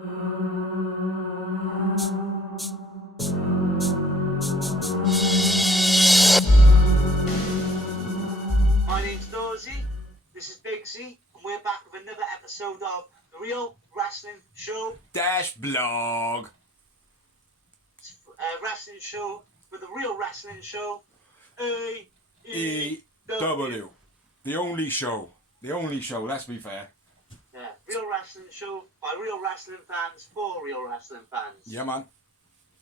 My name's Dorsey, this is Big Z, and we're back with another episode of The Real Wrestling Show. Dash blog. Wrestling show for The Real Wrestling Show. AEW. The only show, let's be fair. Yeah, Real Wrestling Show by real wrestling fans for real wrestling fans. Yeah, man.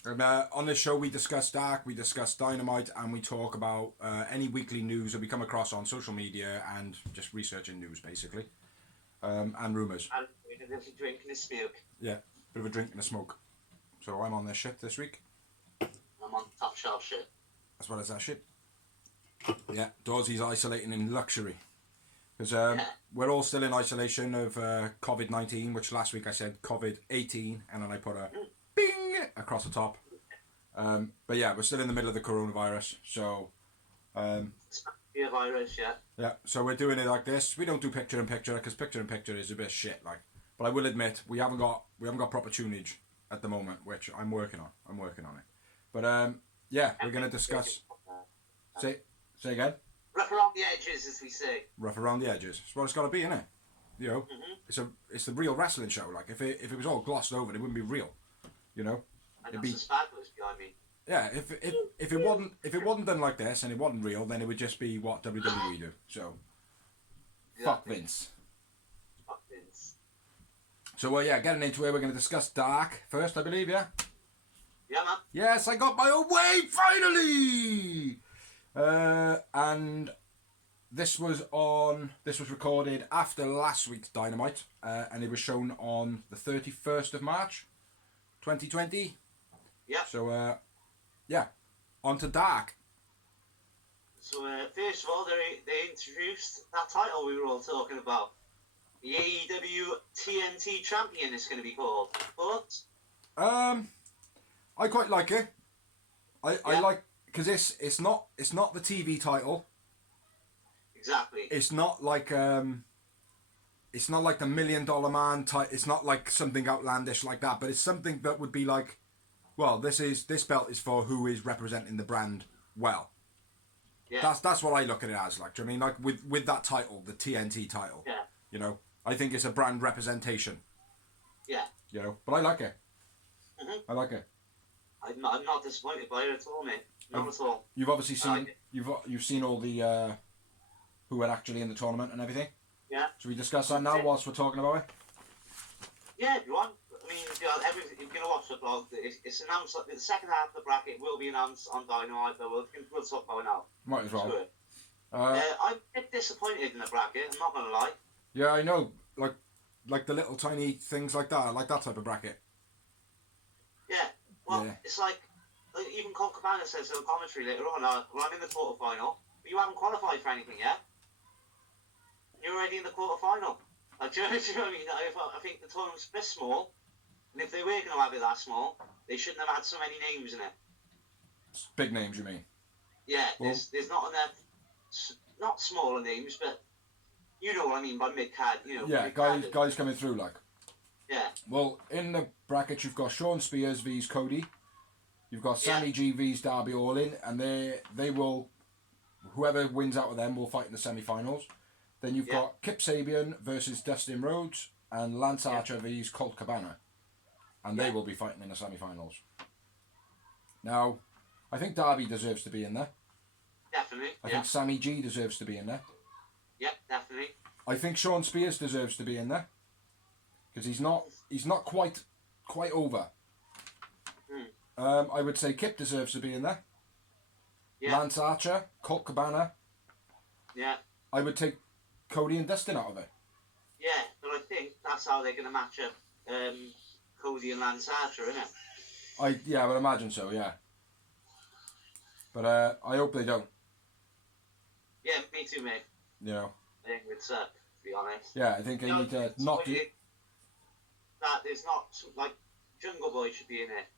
And, on this show, we discuss Dark, we discuss Dynamite, and we talk about any weekly news that we come across on social media and just researching news, basically. And rumours. And we're drinking a smoke. Yeah, bit of a drink and a smoke. So I'm on this shit this week. I'm on top shelf shit. As well as that shit. Yeah, Dorsey's isolating in luxury. Because we're all still in isolation of COVID-19, which last week I said COVID-18, and then I put a bing across the top. But yeah, we're still in the middle of the coronavirus, so... It's a virus, yeah. Yeah, so we're doing it like this. We don't do picture-in-picture, because picture-in-picture is a bit shit, like. But I will admit, we haven't got proper tunage at the moment, which I'm working on. it. But yeah, we're going to discuss... Say again? Rough around the edges, as we say. Rough around the edges. It's what it's got to be, innit? You know, it's the real wrestling show. Like if it was all glossed over, it wouldn't be real. You know, it'd be fabulous behind me. Yeah, if it wasn't done like this and it wasn't real, then it would just be what WWE do. So, fuck Vince. Fuck Vince. So yeah, getting into it, we're going to discuss Dark first, I believe. Yeah. Yeah, man. Yes, I got my own way finally. And this was recorded after last week's Dynamite, and it was shown on the 31st of March, 2020. Yeah. So, yeah, on to Dark. So, first of all, they introduced that title we were all talking about. The AEW TNT Champion is going to be called. Thoughts? I quite like it. I like... Because it's not the TV title. Exactly. It's not like the $1 Million Man title. It's not like something outlandish like that. But it's something that would be like, well, this belt is for who is representing the brand well. Yeah. That's what I look at it as. Like, do you know what I mean? Like with that title, the TNT title. Yeah. You know, I think it's a brand representation. Yeah. You know, but I like it. I like it. I'm not disappointed by it at all, mate. Not at all. You've obviously seen you've seen all the who are actually in the tournament and everything. Yeah. Should we discuss that now whilst we're talking about it? Yeah, if you want. I mean, if you're gonna watch the blog, it's announced. Like, the second half of the bracket will be announced on Dynamite. But we'll talk about it now. Might as well. I'm a bit disappointed in the bracket. I'm not gonna lie. Yeah, I know. Like the little tiny things like that. I like that type of bracket. Yeah. Well, it's like even Colt Cabana says in the commentary later on, well, I'm in the quarterfinal, but you haven't qualified for anything yet. You're already in the quarterfinal. Like, do you know what I mean? I think the tournament's this small, and if they were going to have it that small, they shouldn't have had so many names in it. Big names, you mean? Yeah, there's not enough, not smaller names, but you know what I mean by mid-card, you know. Yeah, guys coming through, like. Yeah. Well, in the bracket, you've got Shawn Spears vs Cody. You've got Sammy G vs Darby Allin, and they will, whoever wins out of them will fight in the semi-finals. Then you've got Kip Sabian versus Dustin Rhodes, and Lance Archer vs Colt Cabana, and they will be fighting in the semi-finals. Now, I think Darby deserves to be in there. Definitely. I think Sammy G deserves to be in there. Yeah, definitely. I think Shawn Spears deserves to be in there. Because he's not quite over. I would say Kip deserves to be in there. Yeah. Lance Archer, Colt Cabana. Yeah. I would take Cody and Dustin out of it. Yeah, but I think that's how they're going to match up Cody and Lance Archer, isn't it? I would imagine so, yeah. But I hope they don't. Yeah, me too, mate. You know. I think it's to be honest. Yeah, I think they need to not do. That there's not like Jungle Boy should be in it.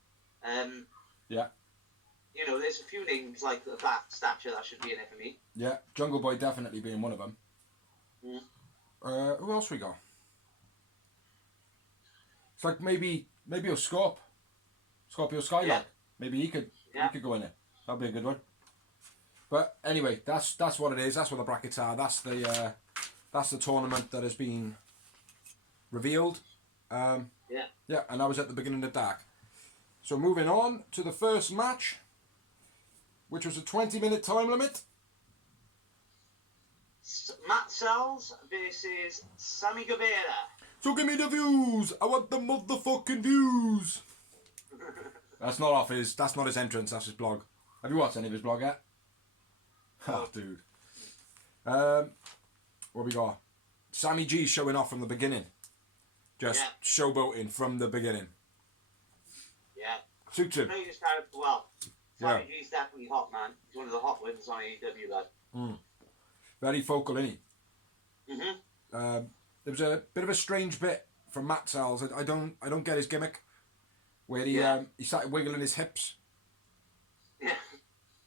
Yeah. You know, there's a few names like that stature that should be in it for me. Yeah, Jungle Boy definitely being one of them. Who else we got? It's like maybe a Scorpio Skylark. Yeah. Maybe he could go in it. That'd be a good one. But anyway, that's what it is. That's what the brackets are. That's the tournament that has been revealed. Yeah, and that was at the beginning of the dark. So moving on to the first match, which was a 20-minute time limit. Matt Sells versus Sammy Guevara. So give me the views. I want the motherfucking views. That's not his entrance. That's his blog. Have you watched any of his blog yet? Oh, dude. What we got? Sammy G showing off from the beginning. Just showboating from the beginning. Yeah. Suits him. Played his character well. Sammy G's definitely hot, man. He's one of the hot ones on AEW, lad. Very focal, isn't he? Mm-hmm. There was a bit of a strange bit from Matt Sells. I don't get his gimmick. Where he started wiggling his hips. Yeah.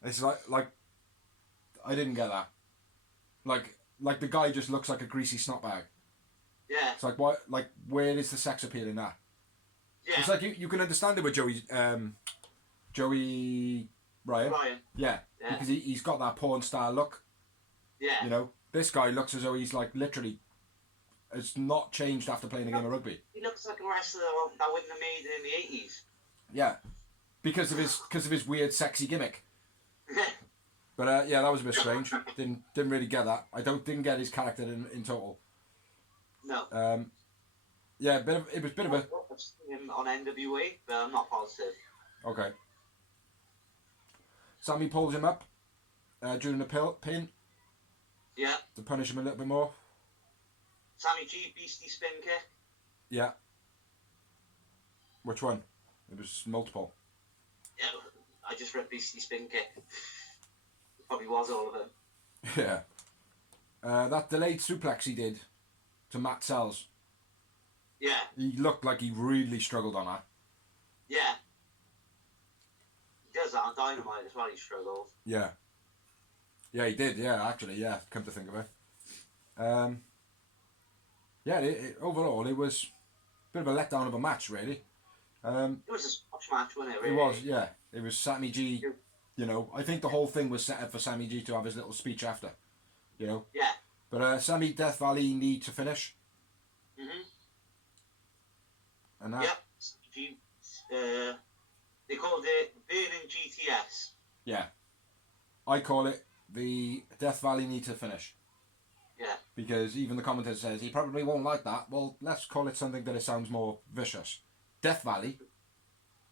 It's like I didn't get that. Like the guy just looks like a greasy snot bag. Yeah. It's like what? Like where is the sex appeal in that? Yeah. It's like you can understand it with Joey Ryan. Yeah. Because he's got that porn star look. Yeah. You know, this guy looks as though he's like literally has not changed after playing a game of rugby. He looks like a wrestler that wouldn't have made it in the 80s. Yeah. Because of his weird sexy gimmick. But that was a bit strange. Didn't really get that. Didn't get his character in total. No. It was a bit of a. I've seen him on NWA, but I'm not positive. Okay. Sammy pulls him up during the pin. Yeah. To punish him a little bit more. Sammy G beastie spin kick. Yeah. Which one? It was multiple. Yeah, I just read beastie spin kick. It probably was all of them. Yeah. That delayed suplex he did to Matt Sells. Yeah. He looked like he really struggled on that. Yeah. He does that on Dynamite as well, he struggled. Yeah. Yeah, he did, actually, come to think of it. Overall, it was a bit of a letdown of a match, really. It was a squash match, wasn't it, really? It was, yeah. It was Sammy G, you know. I think the whole thing was set up for Sammy G to have his little speech after, you know. Yeah. But Sammy Death Valley need to finish. Mm-hmm. And that... Yep. They called it Burning GTS. Yeah. I call it the Death Valley need to finish. Yeah. Because even the commentator says he probably won't like that. Well, let's call it something that it sounds more vicious. Death Valley,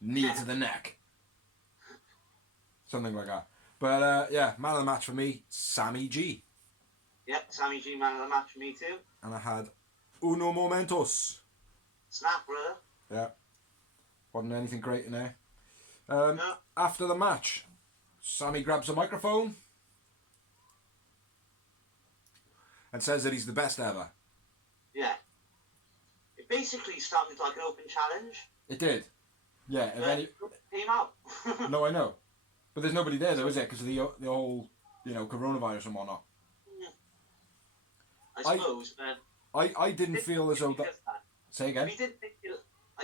knee to the neck. Something like that. But man of the match for me, Sammy G. Yep, Sammy G, man of the match for me too. And I had Uno Momentos. Snap, brother. Yeah. Wasn't anything great in there. No. After the match, Sammy grabs a microphone and says that he's the best ever. Yeah. It basically sounded like an open challenge. It did. Yeah. Came out. No, I know. But there's nobody there though, is it? Because of the whole, coronavirus and whatnot. I suppose, but... I didn't feel as though that... Say again? I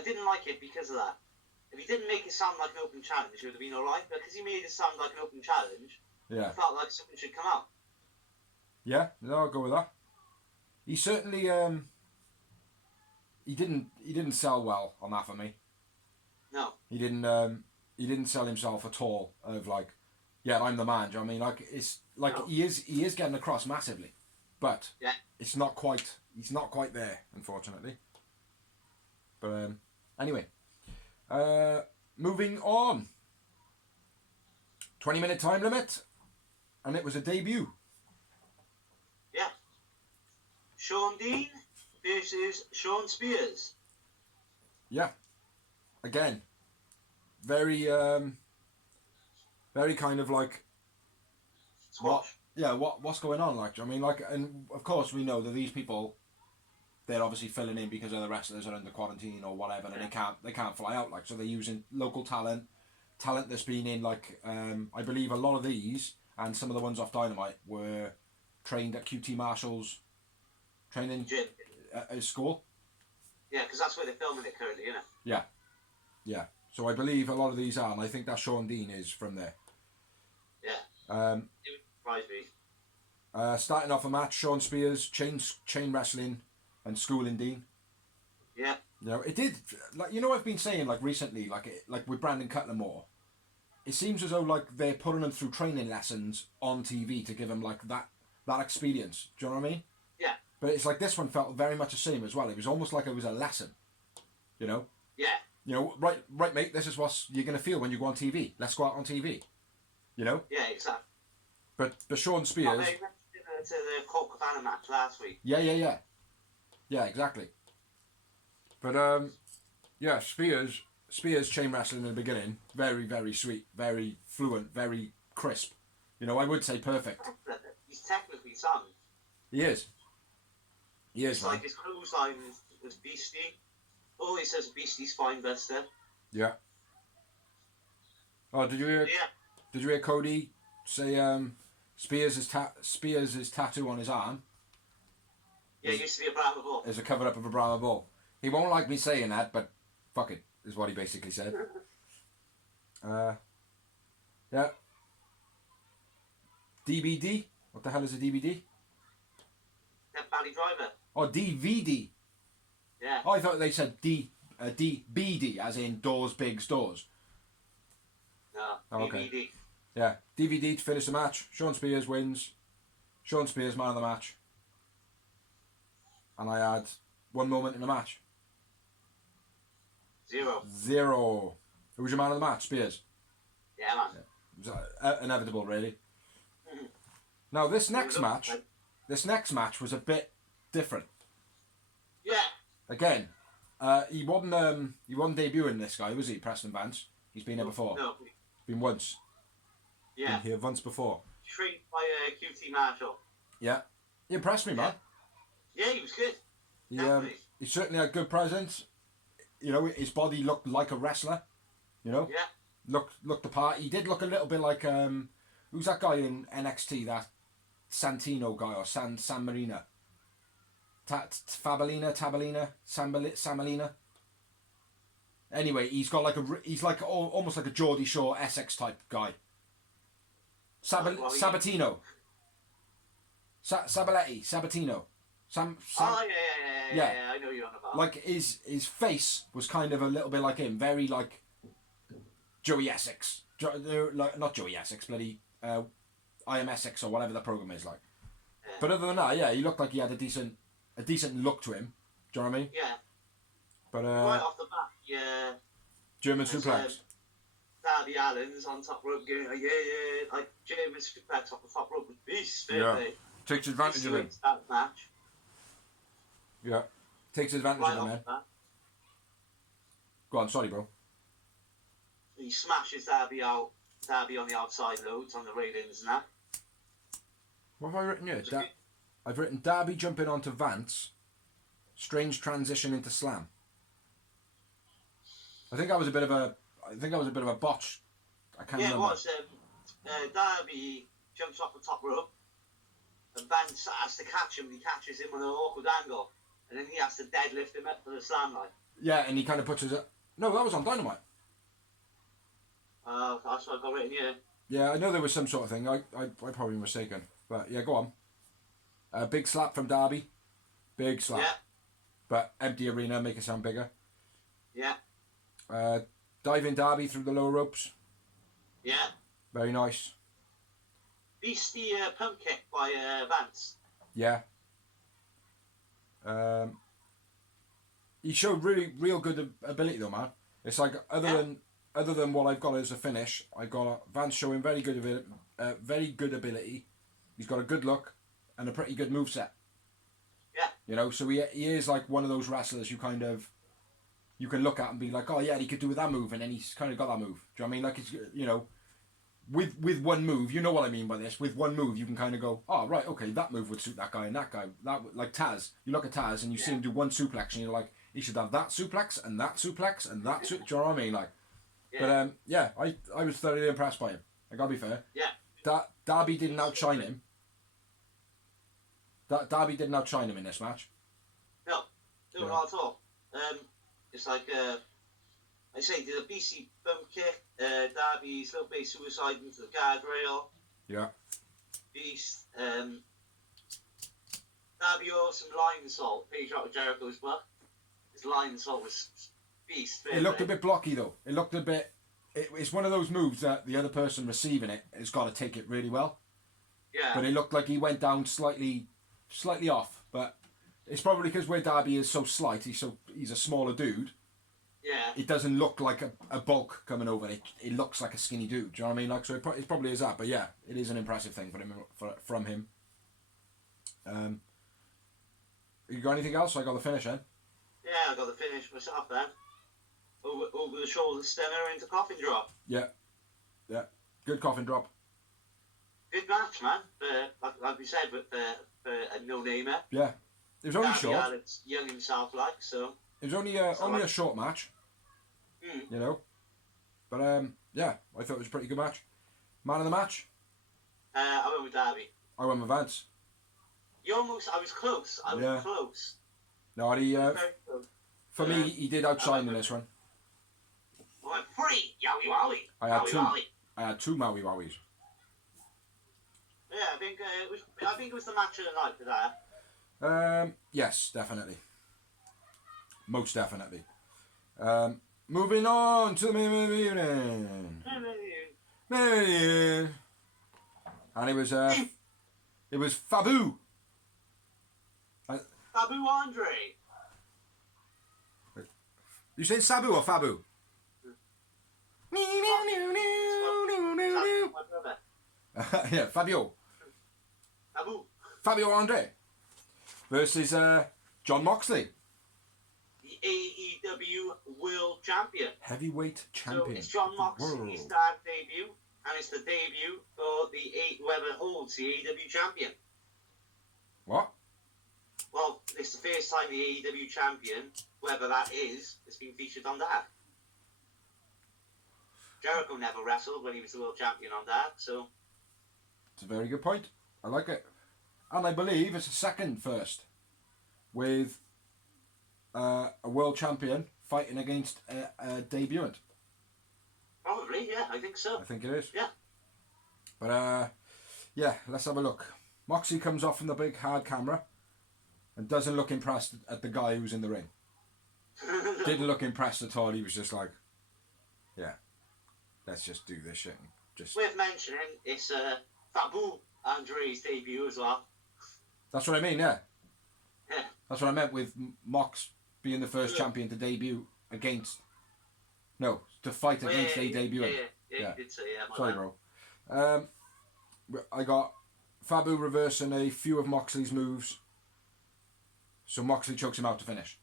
didn't like it because of that. If he didn't make it sound like an open challenge, it would have been alright. But because he made it sound like an open challenge, I felt like someone should come out. Yeah, no, I'll go with that. He certainly he didn't sell well on that for me. No. He didn't sell himself at all of like, yeah, I'm the man. Do you know what I mean? Like it's like he is getting across massively, but he's not quite there, unfortunately. But anyway, moving on. 20-minute time limit, and it was a debut. Yeah. Sean Dean versus Sean Spears. Yeah. Again, very kind of like Squash. What's going on? Like, I mean, like, and of course we know that these people, they're obviously filling in because other wrestlers are under quarantine or whatever, and they can't fly out. Like, so they're using local talent that's been in like I believe a lot of these and some of the ones off Dynamite were trained at QT Marshall's training at his school. Yeah, because that's where they're filming it currently, isn't it? Yeah. Yeah. So I believe a lot of these are, and I think that Sean Dean is from there. Yeah. It would surprise me. Starting off a match, Sean Spears, chain wrestling, and schooling Dean. Yeah. You know, it did, like, you know, I've been saying, like, recently, like with Brandon Cutler more, it seems as though, like, they're putting him through training lessons on TV to give him, like, that experience. Do you know what I mean? Yeah. But it's like this one felt very much the same as well. It was almost like it was a lesson, you know? Yeah. You know, right, mate, this is what you're going to feel when you go on TV. Let's go out on TV. You know? Yeah, exactly. But Sean Spears... They mentioned it to the Colt Cabana match last week. Yeah. Yeah, exactly. But, yeah, Spears chain wrestling in the beginning, very, very sweet, very fluent, very crisp. You know, I would say perfect. He's technically sound. He is. It's man. Like his clothesline was beastie. All he says beastie's fine buster. Yeah. Oh, did you hear Cody say Spears' tattoo on his arm? Yeah, it used to be a Brahma Bull. Is a cover up of a Brahma Bull. He won't like me saying that, but fuck it, is what he basically said. Yeah. DVD? What the hell is a DVD? Death Valley Driver. Oh, DVD. Yeah. Oh, I thought they said DBD, as in doors, bigs, doors. No, oh, okay. DVD. Yeah, DVD to finish the match. Sean Spears wins. Sean Spears, man of the match. And I had one moment in the match. Zero. Who was your man of the match? Spears? Yeah, man. Yeah. It was inevitable, really. Mm-hmm. Now, this next match was a bit different. Yeah. Again, he wasn't debuting this guy, was he, Preston Vance? He's been here before. No. He's been once. Yeah. Been here once before. Trained by QT Marshall. Yeah. He impressed me, man. Yeah, he was good. He certainly had good presence. You know, his body looked like a wrestler. You know? Yeah. Looked the part. He did look a little bit like who's that guy in NXT, that Santino guy, or San Marino? Tabalina, Samalina. Anyway, he's got he's like almost like a Geordie Shore Essex type guy. Sabatino. Sabatino. Yeah, I know you're on about. Like his face was kind of a little bit like him, very like Joey Essex. Like, not Joey Essex, bloody I Am Essex or whatever the program is like. Yeah. But other than that, yeah, he looked like he had a decent look to him. Do you know what I mean? Yeah. But right off the bat, yeah. German suplex. Darby Allin's on top rope going, like German suplex off the top rope with beast. Yeah. Takes advantage of him. That match. Yeah. Takes advantage of him, man. Go on, sorry, bro. He smashes Darby out. Darby on the outside loads on the railings and that. What have I written here? I've written Darby jumping onto Vance. Strange transition into slam. I think that was a bit of a botch. I can't remember. Yeah, it was. Darby jumps off the top rope, and Vance has to catch him. He catches him on an awkward angle, and then he has to deadlift him up for the slam line. Yeah, and he kind of puts his. No, that was on Dynamite. That's what I got written here. Yeah, I know there was some sort of thing. I probably mistaken, but yeah, go on. A big slap from Darby. Big slap. Yeah. But empty arena, make it sound bigger. Yeah. Diving Darby through the lower ropes. Yeah. Very nice. Beastie pump kick by Vance. Yeah. He showed real good ability though, man. It's like other than what I've got as a finish, I got Vance showing very good ability. He's got a good look and a pretty good moveset. Yeah. You know, so he is like one of those wrestlers you can look at and be like, oh yeah, he could do that move, and then he's kind of got that move. Do you know what I mean? Like, it's, you know, with one move, you know what I mean by this. With one move, you can kind of go, oh right, okay, that move would suit that guy and that guy. Like Taz, you look at Taz and you see him do one suplex, and you're like, he should have that suplex and that suplex and that. Do you know what I mean? Like, but yeah, I was thoroughly impressed by him. I gotta be fair. Yeah. Darby didn't outshine him. Darby didn't outshine him in this match. No, not at all. It's like I say, did a BC bump kick. Darby's little base suicide into the guardrail. Yeah. Beast. Darby or some line assault. Page out of Jericho's butt. His line assault was beast. It looked a bit blocky though. It looked a bit. It's one of those moves that the other person receiving it has got to take it really well. Yeah. But it looked like he went down slightly off. But it's probably because where Darby is so slight, he's a smaller dude. Yeah. It doesn't look like a bulk coming over. It looks like a skinny dude. Do you know what I mean? Like, so it probably is that. But yeah, it is an impressive thing from him. You got anything else? I got the finish then. Yeah, I got the finish myself then. Over the shoulder stunner into coffin drop. Yeah. Good coffin drop. Good match, man. Like we said, but for a no-namer. Yeah. It was only short. Alex young himself, like, so. It was only a short match. You know. But yeah, I thought it was a pretty good match. Man of the match? I went with Darby. I went with Vance. I was close. I was close. No, for me, he did outshine in this one. I went 3, yowie wowie. I had two Maui Wowies. Yeah, I think it was the match of the night for that. Yes, definitely. Most definitely. Moving on to the main evening. And it was Fabu. Fabu Andre. You saying Sabu or Fabu? Yeah, Fabio. Fabio Andre versus John Moxley. The AEW World Champion. Heavyweight champion. So it's John Moxley's debut, and it's the debut for whoever holds the AEW champion. What? Well, it's the first time the AEW champion, whoever that is, has been featured on that. Jericho never wrestled when he was the world champion on that, so. It's a very good point. I like it. And I believe it's a second first with a world champion fighting against a debutant. Probably, yeah, I think so. I think it is. Yeah. But yeah, let's have a look. Moxie comes off from the big hard camera and doesn't look impressed at the guy who's in the ring. Didn't look impressed at all. He was just like, yeah, let's just do this shit. And just. Worth mentioning, it's Fabu Andre's debut as well. That's what I mean, yeah. Yeah. That's what I meant with Mox being the first champion to debut against. No, to fight against a debutant. Yeah, you did say, yeah. Sorry, bro. I got Fabu reversing a few of Moxley's moves. So Moxley chokes him out to finish.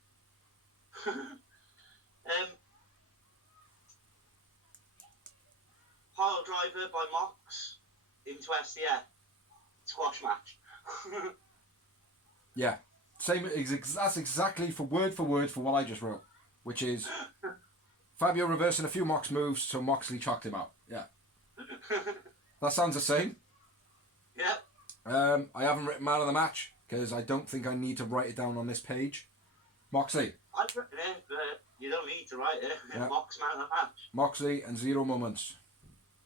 Pile driver by Mox into SDF. Squash match. Yeah. That's exactly for word for what I just wrote. Which is Fabio reversing a few Mox moves so Moxley chalked him out. Yeah. That sounds the same. Yep. I haven't written man of the match because I don't think I need to write it down on this page. Moxley. I've written it, but you don't need to write it. Yeah. Mox man of the match. Moxley and 0 moments.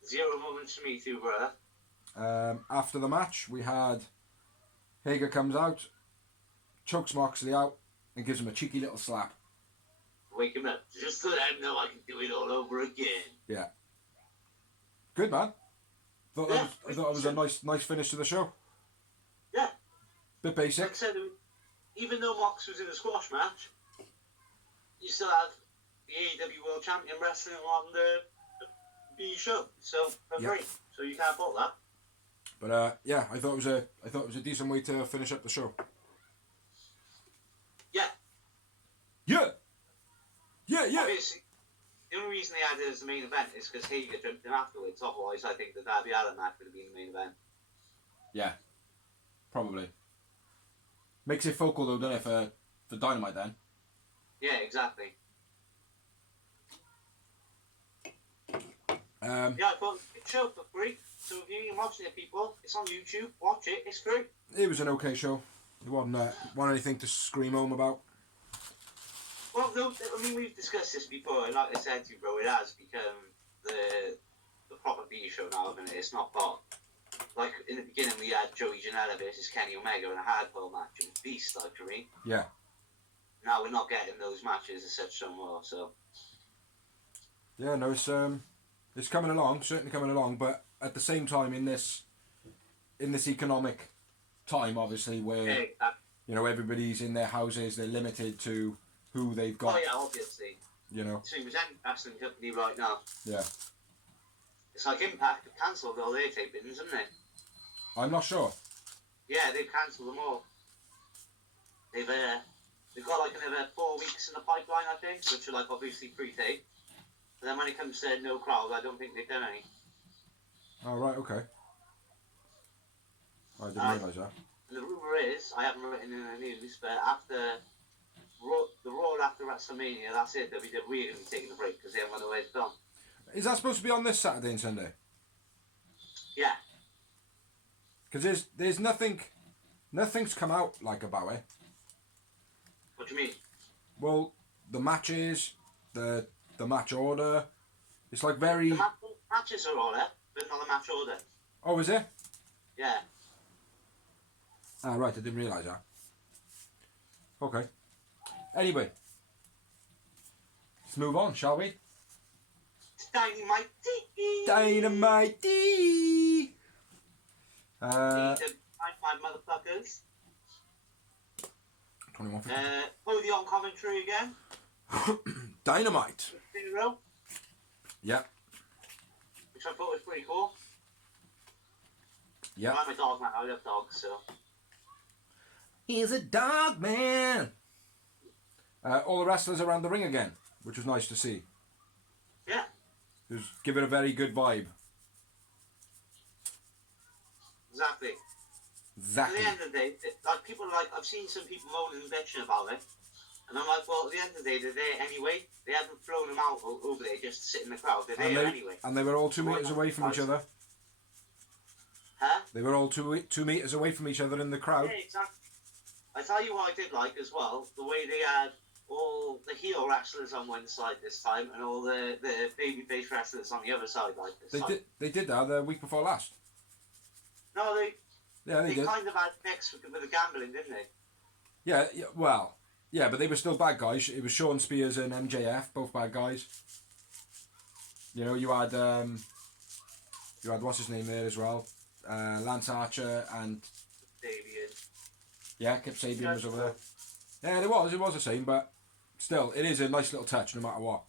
0 moments for me too, brother. After the match, we had Hager comes out, chokes Moxley out, and gives him a cheeky little slap. Wake him up, just so that I know I can do it all over again. Yeah. Good, man. I thought it was a nice finish to the show. Yeah. Bit basic. Like I said, even though Mox was in a squash match, you still have the AEW World Champion wrestling on the B show, so for free. So you can't fault that. But yeah, I thought it was a decent way to finish up the show. Yeah. Yeah. Obviously, the only reason they had it as the main event is because Hager jumped in afterwards. Otherwise, I think the Darby Allin match would have been the main event. Yeah. Probably. Makes it focal though, doesn't it, for Dynamite then? Yeah, exactly. Yeah, I thought it was a show for free. So if you're watching it, people, it's on YouTube. Watch it. It's free. It was an okay show. It wasn't anything to scream home about. Well, no, I mean, we've discussed this before, and like I said to you, bro, it has become the proper B show now, isn't it? It's not got, like, in the beginning we had Joey Janela versus Kenny Omega in a hardcore match. It was beast, like, I mean. Yeah. Now we're not getting those matches as such no more, so. Yeah, no, it's coming along, certainly coming along, but at the same time in this economic time, obviously, where, you know, everybody's in their houses, they're limited to who they've got. Oh, yeah, obviously. You know. So there's any wrestling company right now. Yeah. It's like Impact have cancelled all their tapings, haven't they? I'm not sure. Yeah, they've cancelled them all. They've got like another 4 weeks in the pipeline, I think, which are like obviously pre-tape. And then when it comes to no crowd, I don't think they've done any. Oh, right, okay. I didn't realise that. And the rumour is, I haven't written in the news, but after the Raw after WrestleMania, that's it. WWE are going to be taking a break because they haven't got nowhere to film. Is that supposed to be on this Saturday and Sunday? Yeah. Because there's nothing's come out like about it. What do you mean? Well, the matches, the match order, it's like very... The matches are all there, but not the match order. Oh, is it? Yeah. Ah, right, I didn't realise that. Okay. Anyway. Let's move on, shall we? Dynamite D! Dynamite D! My motherfuckers. 21.50. The on commentary again. Dynamite. 0. Yeah. Which I thought was pretty cool. Yeah. I'm a dog man, I love dogs, so. He's a dog man. All the wrestlers around the ring again, which was nice to see. Yeah. It was giving a very good vibe. Exactly. At the end of the day, like people are like, I've seen some people moaning and bitching about it, and I'm like, well, at the end of the day, they're there anyway. They haven't thrown them out over there just to sit in the crowd. They're there anyway. And they were all 2 meters away from each other. Huh? They were all 2 meters away from each other in the crowd. Yeah, exactly. I tell you what I did like as well, the way they had all the heel wrestlers on one side this time, and all the babyface wrestlers on the other side like this time. They did that the week before last. No, they did. kind of had mixed with the gambling, didn't they? Yeah, well, yeah, but they were still bad guys. It was Sean Spears and MJF, both bad guys. You know, you had what's his name there as well, Lance Archer and Davian. Yeah, Kip Sabian was over there. Yeah, it was the same, but still, it is a nice little touch no matter what.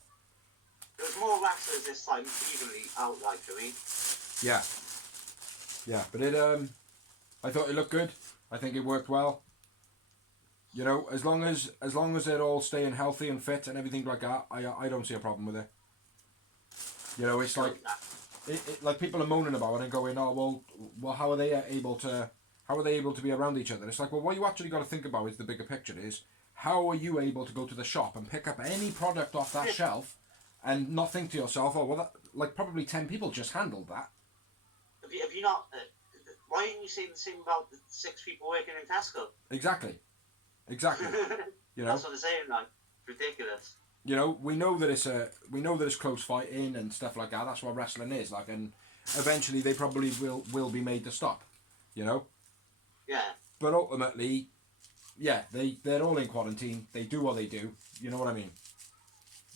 There was more wrestlers this time, evenly out, like, I mean. Yeah. Yeah, but I thought it looked good. I think it worked well. You know, as long as they're all staying healthy and fit and everything like that, I don't see a problem with it. You know, it's like like people are moaning about it and going, oh well, how are they able to be around each other? It's like, well, what you actually got to think about is the bigger picture is how are you able to go to the shop and pick up any product off that shelf and not think to yourself, oh well, that, like probably 10 people just handled that. Have you not? Why didn't you say the same about the 6 people working in Tesco? Exactly. You know, that's what they're saying. Like, ridiculous. You know, we know that it's close fighting and stuff like that. That's what wrestling is like, and eventually they probably will be made to stop. You know. Yeah. But ultimately, yeah, they're all in quarantine. They do what they do. You know what I mean?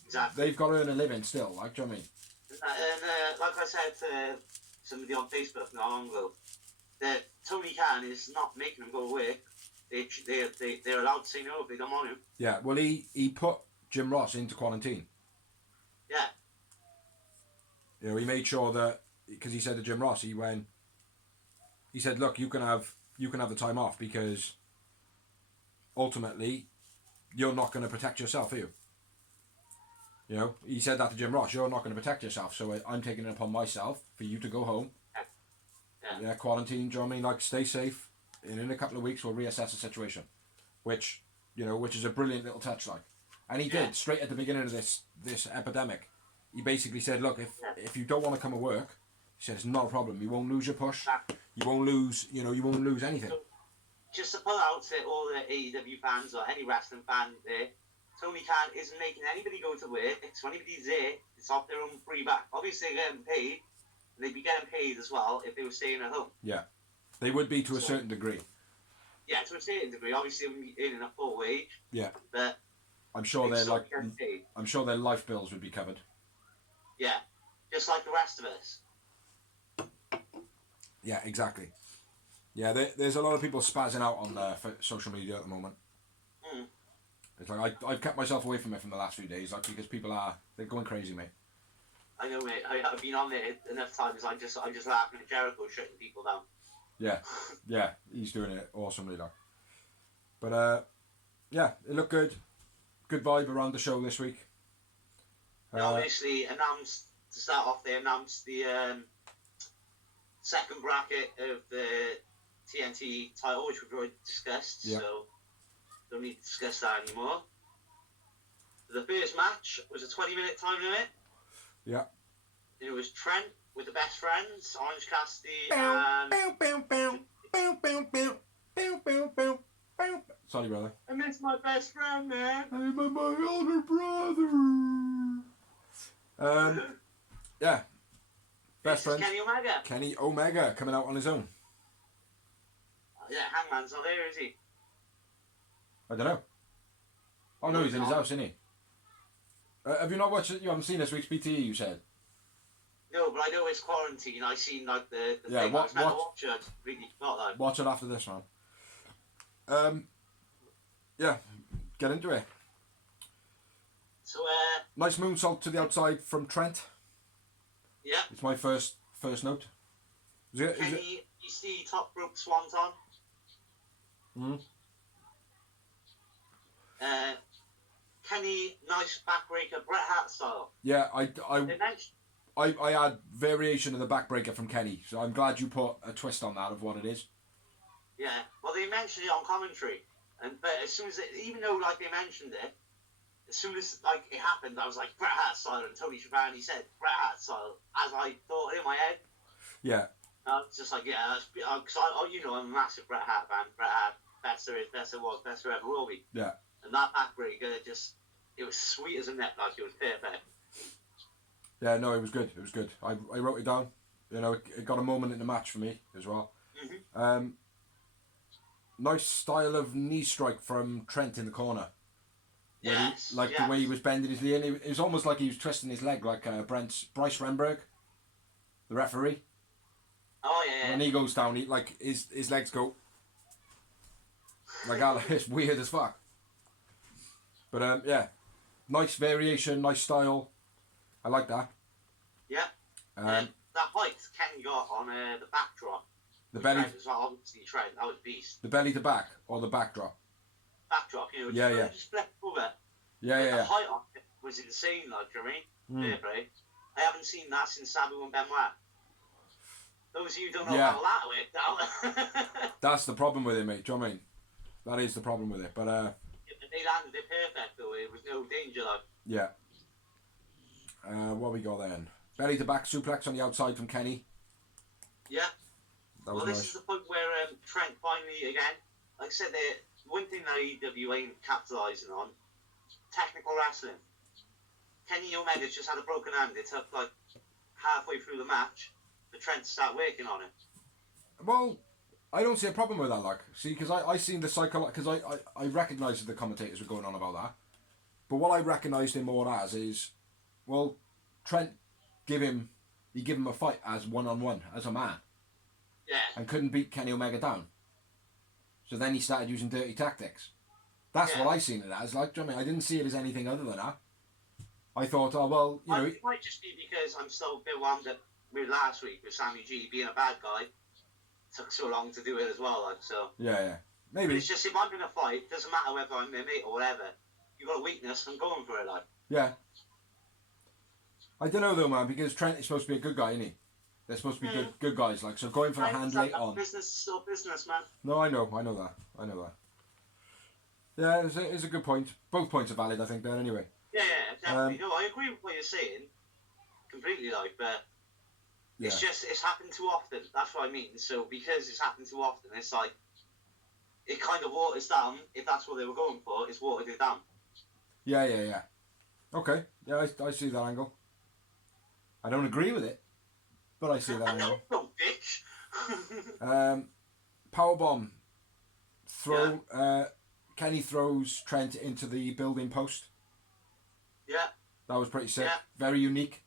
Exactly. They've got to earn a living still. Like, do you know what I mean? And like I said to somebody on Facebook not long ago, that Tony Khan is not making them go away. They're allowed to say no if they don't want him. Yeah, well, he put Jim Ross into quarantine. Yeah. You know, he made sure that, because he said to Jim Ross, he said, look, you can have the time off because ultimately you're not going to protect yourself, are you? You know, he said that to Jim Ross, you're not going to protect yourself, so I'm taking it upon myself for you to go home. Yeah, quarantine, do you know what I mean? Like, stay safe, and in a couple of weeks we'll reassess the situation. Which is a brilliant little touch, like. And he did, straight at the beginning of this epidemic. He basically said, look, if you don't want to come to work, he said, it's not a problem. You won't lose your push. You won't lose anything. So, just to pull out to all the AEW fans or any wrestling fan there, Tony Khan isn't making anybody go to work, so anybody's there, it's off their own free back. Obviously, they're getting paid, and they'd be getting paid as well if they were staying at home. Yeah, they would be to a certain degree. Yeah, to a certain degree. Obviously, they wouldn't be earning a full wage. Yeah, but I'm sure I'm sure their life bills would be covered. Yeah, just like the rest of us. Yeah, exactly. Yeah, there's a lot of people spazzing out on social media at the moment. Mm. It's like I've kept myself away from it from the last few days, like because they're going crazy, mate. I know, mate. I've been on there enough times. I'm just laughing at Jericho shutting people down. Yeah, he's doing it awesomely, like. But yeah, it looked good. Good vibe around the show this week. They obviously announced to start off. They announced the second bracket of the TNT title, which we've already discussed. Yeah. So don't need to discuss that anymore. The first match was a 20-minute time limit. Yeah. It was Trent with the best friends, Orange Cassidy, and... Sorry, brother. I miss my best friend, man. I miss my older brother. Yeah. Best friend. Kenny Omega. Kenny Omega coming out on his own. Yeah, Hangman's not there, is he? I don't know. Oh no, he's in his house, isn't he? Have you not watched it? You haven't seen this week's PTE, you said? No, but I know it's quarantine. I seen like the yeah, thing. I was meant to watch it. I completely forgot that. Watch it after this, man. Yeah, get into it. So, nice moonsault to the outside from Trent. Yeah. It's my first note. Kenny, EC top rope swanton. Hmm. Kenny, nice backbreaker, Bret Hart style. Yeah, I had variation of the backbreaker from Kenny, so I'm glad you put a twist on that of what it is. Yeah, well, they mentioned it on commentary, but as soon as even though like they mentioned it, as soon as like it happened, I was like Bret Hart style, and Tony Schiavone said Bret Hart style, as I thought in my head. Yeah. I was just like, yeah, because I'm a massive Bret Hart fan. Bret Hart, best there is, best there was, best there ever will be. Yeah. And that backbreaker, it was sweet as a nut, like it was perfect. Yeah, no, it was good. It was good. I wrote it down. You know, it got a moment in the match for me as well. Mm-hmm. Nice style of knee strike from Trent in the corner. Yes. The way he was bending his knee, and it was almost like he was twisting his leg, like Bryce Remberg, the referee. Oh yeah. When he goes down, his legs go. Like it's weird as fuck. But yeah, nice variation, nice style. I like that. Yeah. That height Ken got on the backdrop. The belly. As well, obviously Trent, that was beast. The belly to back or the backdrop. Backdrop, just flip over. Yeah. The height on it was insane, like, do you know what I mean? Right? I haven't seen that since Sabu and Benoit. Those of you who don't know how that worked out. That's the problem with it, mate. Do you know what I mean? That is the problem with it. But they landed it perfect, though. It was no danger, like. Yeah. What we got then? Belly to back suplex on the outside from Kenny. Yeah. That was this nice. is the point where Trent finally, again, like I said, one thing that AEW ain't capitalising on, technical wrestling. Kenny Omega's just had a broken hand. It took like halfway through the match for Trent to start working on it. Well, I don't see a problem with that, like. See, because I seen the because I recognised that the commentators were going on about that. But what I recognised him more as is, well, Trent give him a fight as one-on-one, as a man. Yeah. And couldn't beat Kenny Omega down. So then he started using dirty tactics. That's what I seen it as. Like, do you know what I mean? I didn't see it as anything other than that. I thought, oh, well, you know... It might just be because I'm still a bit wound up with last week with Sammy G being a bad guy. It took so long to do it as well, like, so... Yeah. Maybe. But it's just, if I'm in a fight, doesn't matter whether I'm their mate or whatever, you got a weakness, I'm going for it, like. Yeah. I don't know, though, man, because Trent is supposed to be a good guy, isn't he? They're supposed to be good guys, like, so going for the hand late on. Business is still business, man. No, I know that. Yeah, it's a good point. Both points are valid, I think, there, anyway. Yeah, definitely. No, I agree with what you're saying. Completely, like, but it's just, it's happened too often. That's what I mean. So, because it's happened too often, it's like, it kind of waters down, if that's what they were going for, it's watered it down. Yeah. Okay. Yeah, I see that angle. I don't agree with it, but I see that angle. Don't bitch. Powerbomb. Kenny throws Trent into the building post. Yeah. That was pretty sick. Yeah. Very unique.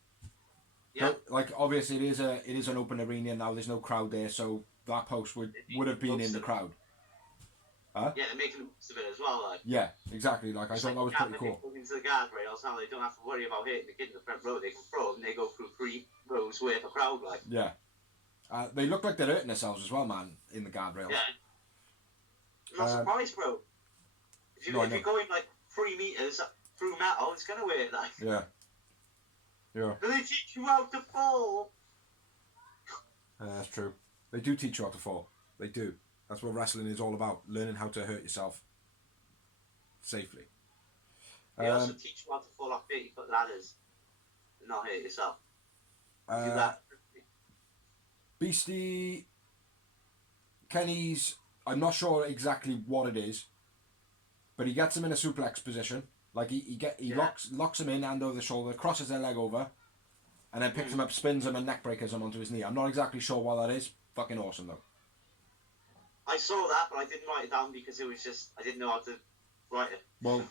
Yeah. Like obviously it is an open arena now. There's no crowd there, so that post would have been in the crowd. Huh? Yeah, they're making the most of it as well. Like. Yeah, exactly. Like I thought that was pretty cool. Into the guardrails now, they don't have to worry about hitting the kid in the front row. They can throw and they go through 3 rows worth of crowd. Like. Yeah. They look like they're hurting themselves as well, man, in the guardrails. Yeah. I'm not surprised, bro. If you're going like 3 meters through metal, it's gonna hurt. Like. Yeah. Yeah. Do they teach you how to fall? That's true. They do teach you how to fall. They do. That's what wrestling is all about. Learning how to hurt yourself safely. They also teach you how to fall off 30-foot ladders and not hurt yourself. Do that. Beastie Kenny's, I'm not sure exactly what it is, but he gets him in a suplex position. Like he locks him in, hand over the shoulder, crosses their leg over, and then picks him up, spins him, and neck breakers him onto his knee. I'm not exactly sure what that is. Fucking awesome though. I saw that, but I didn't write it down because it was just I didn't know how to write it. Well,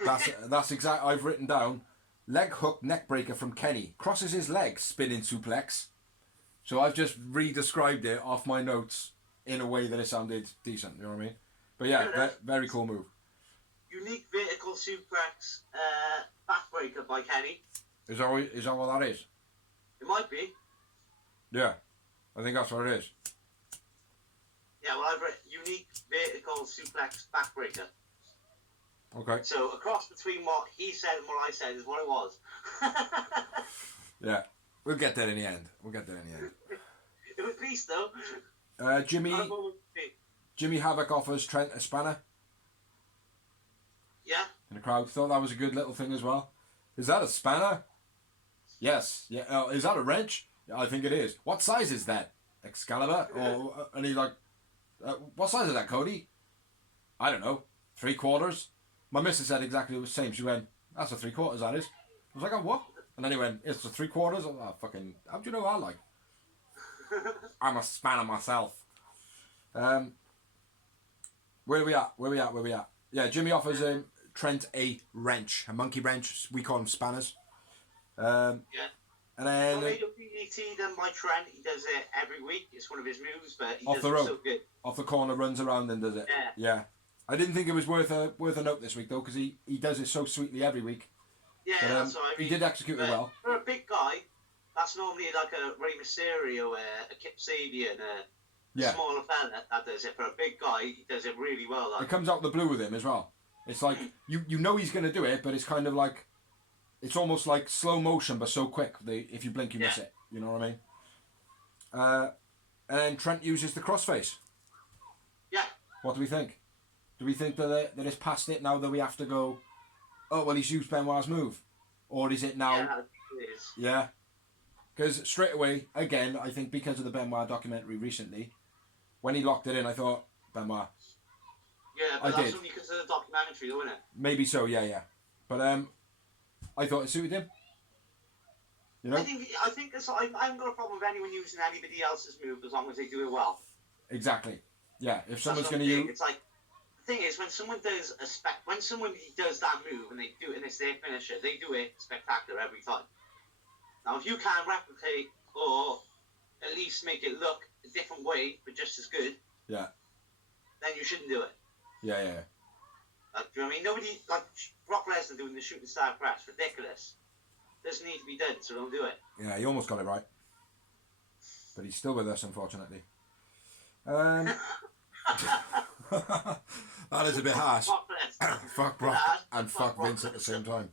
that's exactly. I've written down leg hook neck breaker from Kenny, crosses his leg, spinning suplex. So I've just re-described it off my notes in a way that it sounded decent. You know what I mean? But yeah, very cool move. Unique vertical suplex backbreaker by Kenny. Is that what that is? It might be. Yeah, I think that's what it is. Yeah, well, I've read unique vertical suplex backbreaker. Okay. So a cross between what he said and what I said is what it was. Yeah, we'll get there in the end. It was peace though. Jimmy Havoc offers Trent a spanner. Yeah. In the crowd thought that was a good little thing as well. Is that a spanner? Yes. Yeah. Is that a wrench? Yeah, I think it is. What size is that? Excalibur? And he's like, what size is that, Cody? I don't know. 3/4. My missus said exactly the same. She went, that's a 3/4, that is. I was like, oh, what? And then he went, it's a 3/4. Oh, fucking, how do you know what I like? I'm a spanner myself. Where are we at? Yeah, Jimmy offers Trent a wrench, a monkey wrench. We call them spanners. Yeah. And then AEW done by Trent. He does it every week. It's one of his moves, but he off does the it rope, so good. off the corner, runs around and does it. Yeah. I didn't think it was worth a note this week though, because he does it so sweetly every week. Yeah, but, that's what I mean. He did execute it well. For a big guy, that's normally like a Rey Mysterio, a Kip Sabian, a smaller fella that does it. For a big guy, he does it really well. Like. It comes out the blue with him as well. It's like you know he's going to do it, but it's kind of like it's almost like slow motion, but so quick. If you blink, you miss it. You know what I mean? And then Trent uses the crossface. Yeah. What do we think? Do we think that it's past it now that we have to go? Oh well, he's used Benoit's move, or is it now? Yeah, it is. Yeah. Because straight away, again, I think because of the Benoit documentary recently, when he locked it in, I thought Benoit. Yeah, but that's only because of the documentary, though, isn't it? Maybe so, yeah. But I thought it suited him. You know? I think I haven't got a problem with anyone using anybody else's move as long as they do it well. Exactly. Yeah, if someone's going to use... It's like, the thing is, when someone does does that move and they do it and it's their finisher, they do it spectacular every time. Now, if you can't replicate or at least make it look a different way, but just as good, then you shouldn't do it. Yeah. Do you know what I mean? Nobody, like Brock Lesnar doing the shooting star press, ridiculous. Doesn't need to be done, so don't do it. Yeah, he almost got it right. But he's still with us, unfortunately. That is a bit harsh. Fuck Brock and fuck Vince at the same time.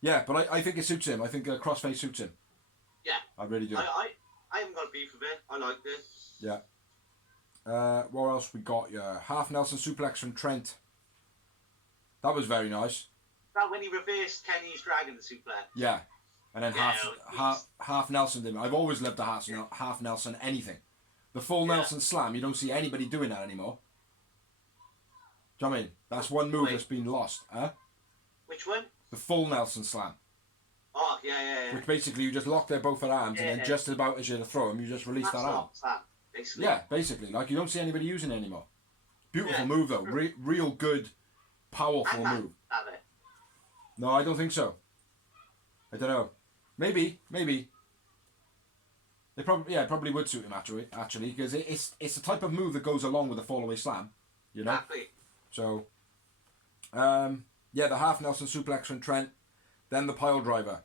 Yeah, but I think it suits him. I think crossface suits him. Yeah. I really do. I haven't got a beef with it. I like this. Yeah. What else we got? Yeah, half Nelson suplex from Trent. That was very nice. That when he reversed Kenny's dragon suplex. Yeah. And then half Nelson did. I've always loved the half Nelson anything. The full Nelson slam, you don't see anybody doing that anymore. Do you know what I mean? That's one move that's been lost. Huh? Which one? The full Nelson slam. Oh, yeah. Which basically you just lock their both their arms and then just about as you to throw them, you just release that arm. Basically. Yeah, basically. Like you don't see anybody using it anymore. Beautiful move though. Real good, powerful move. No, I don't think so. I don't know. Maybe. They probably would suit him actually, because it's the type of move that goes along with a fallaway slam, you know. Exactly. So, the half Nelson suplex from Trent, then the pile driver.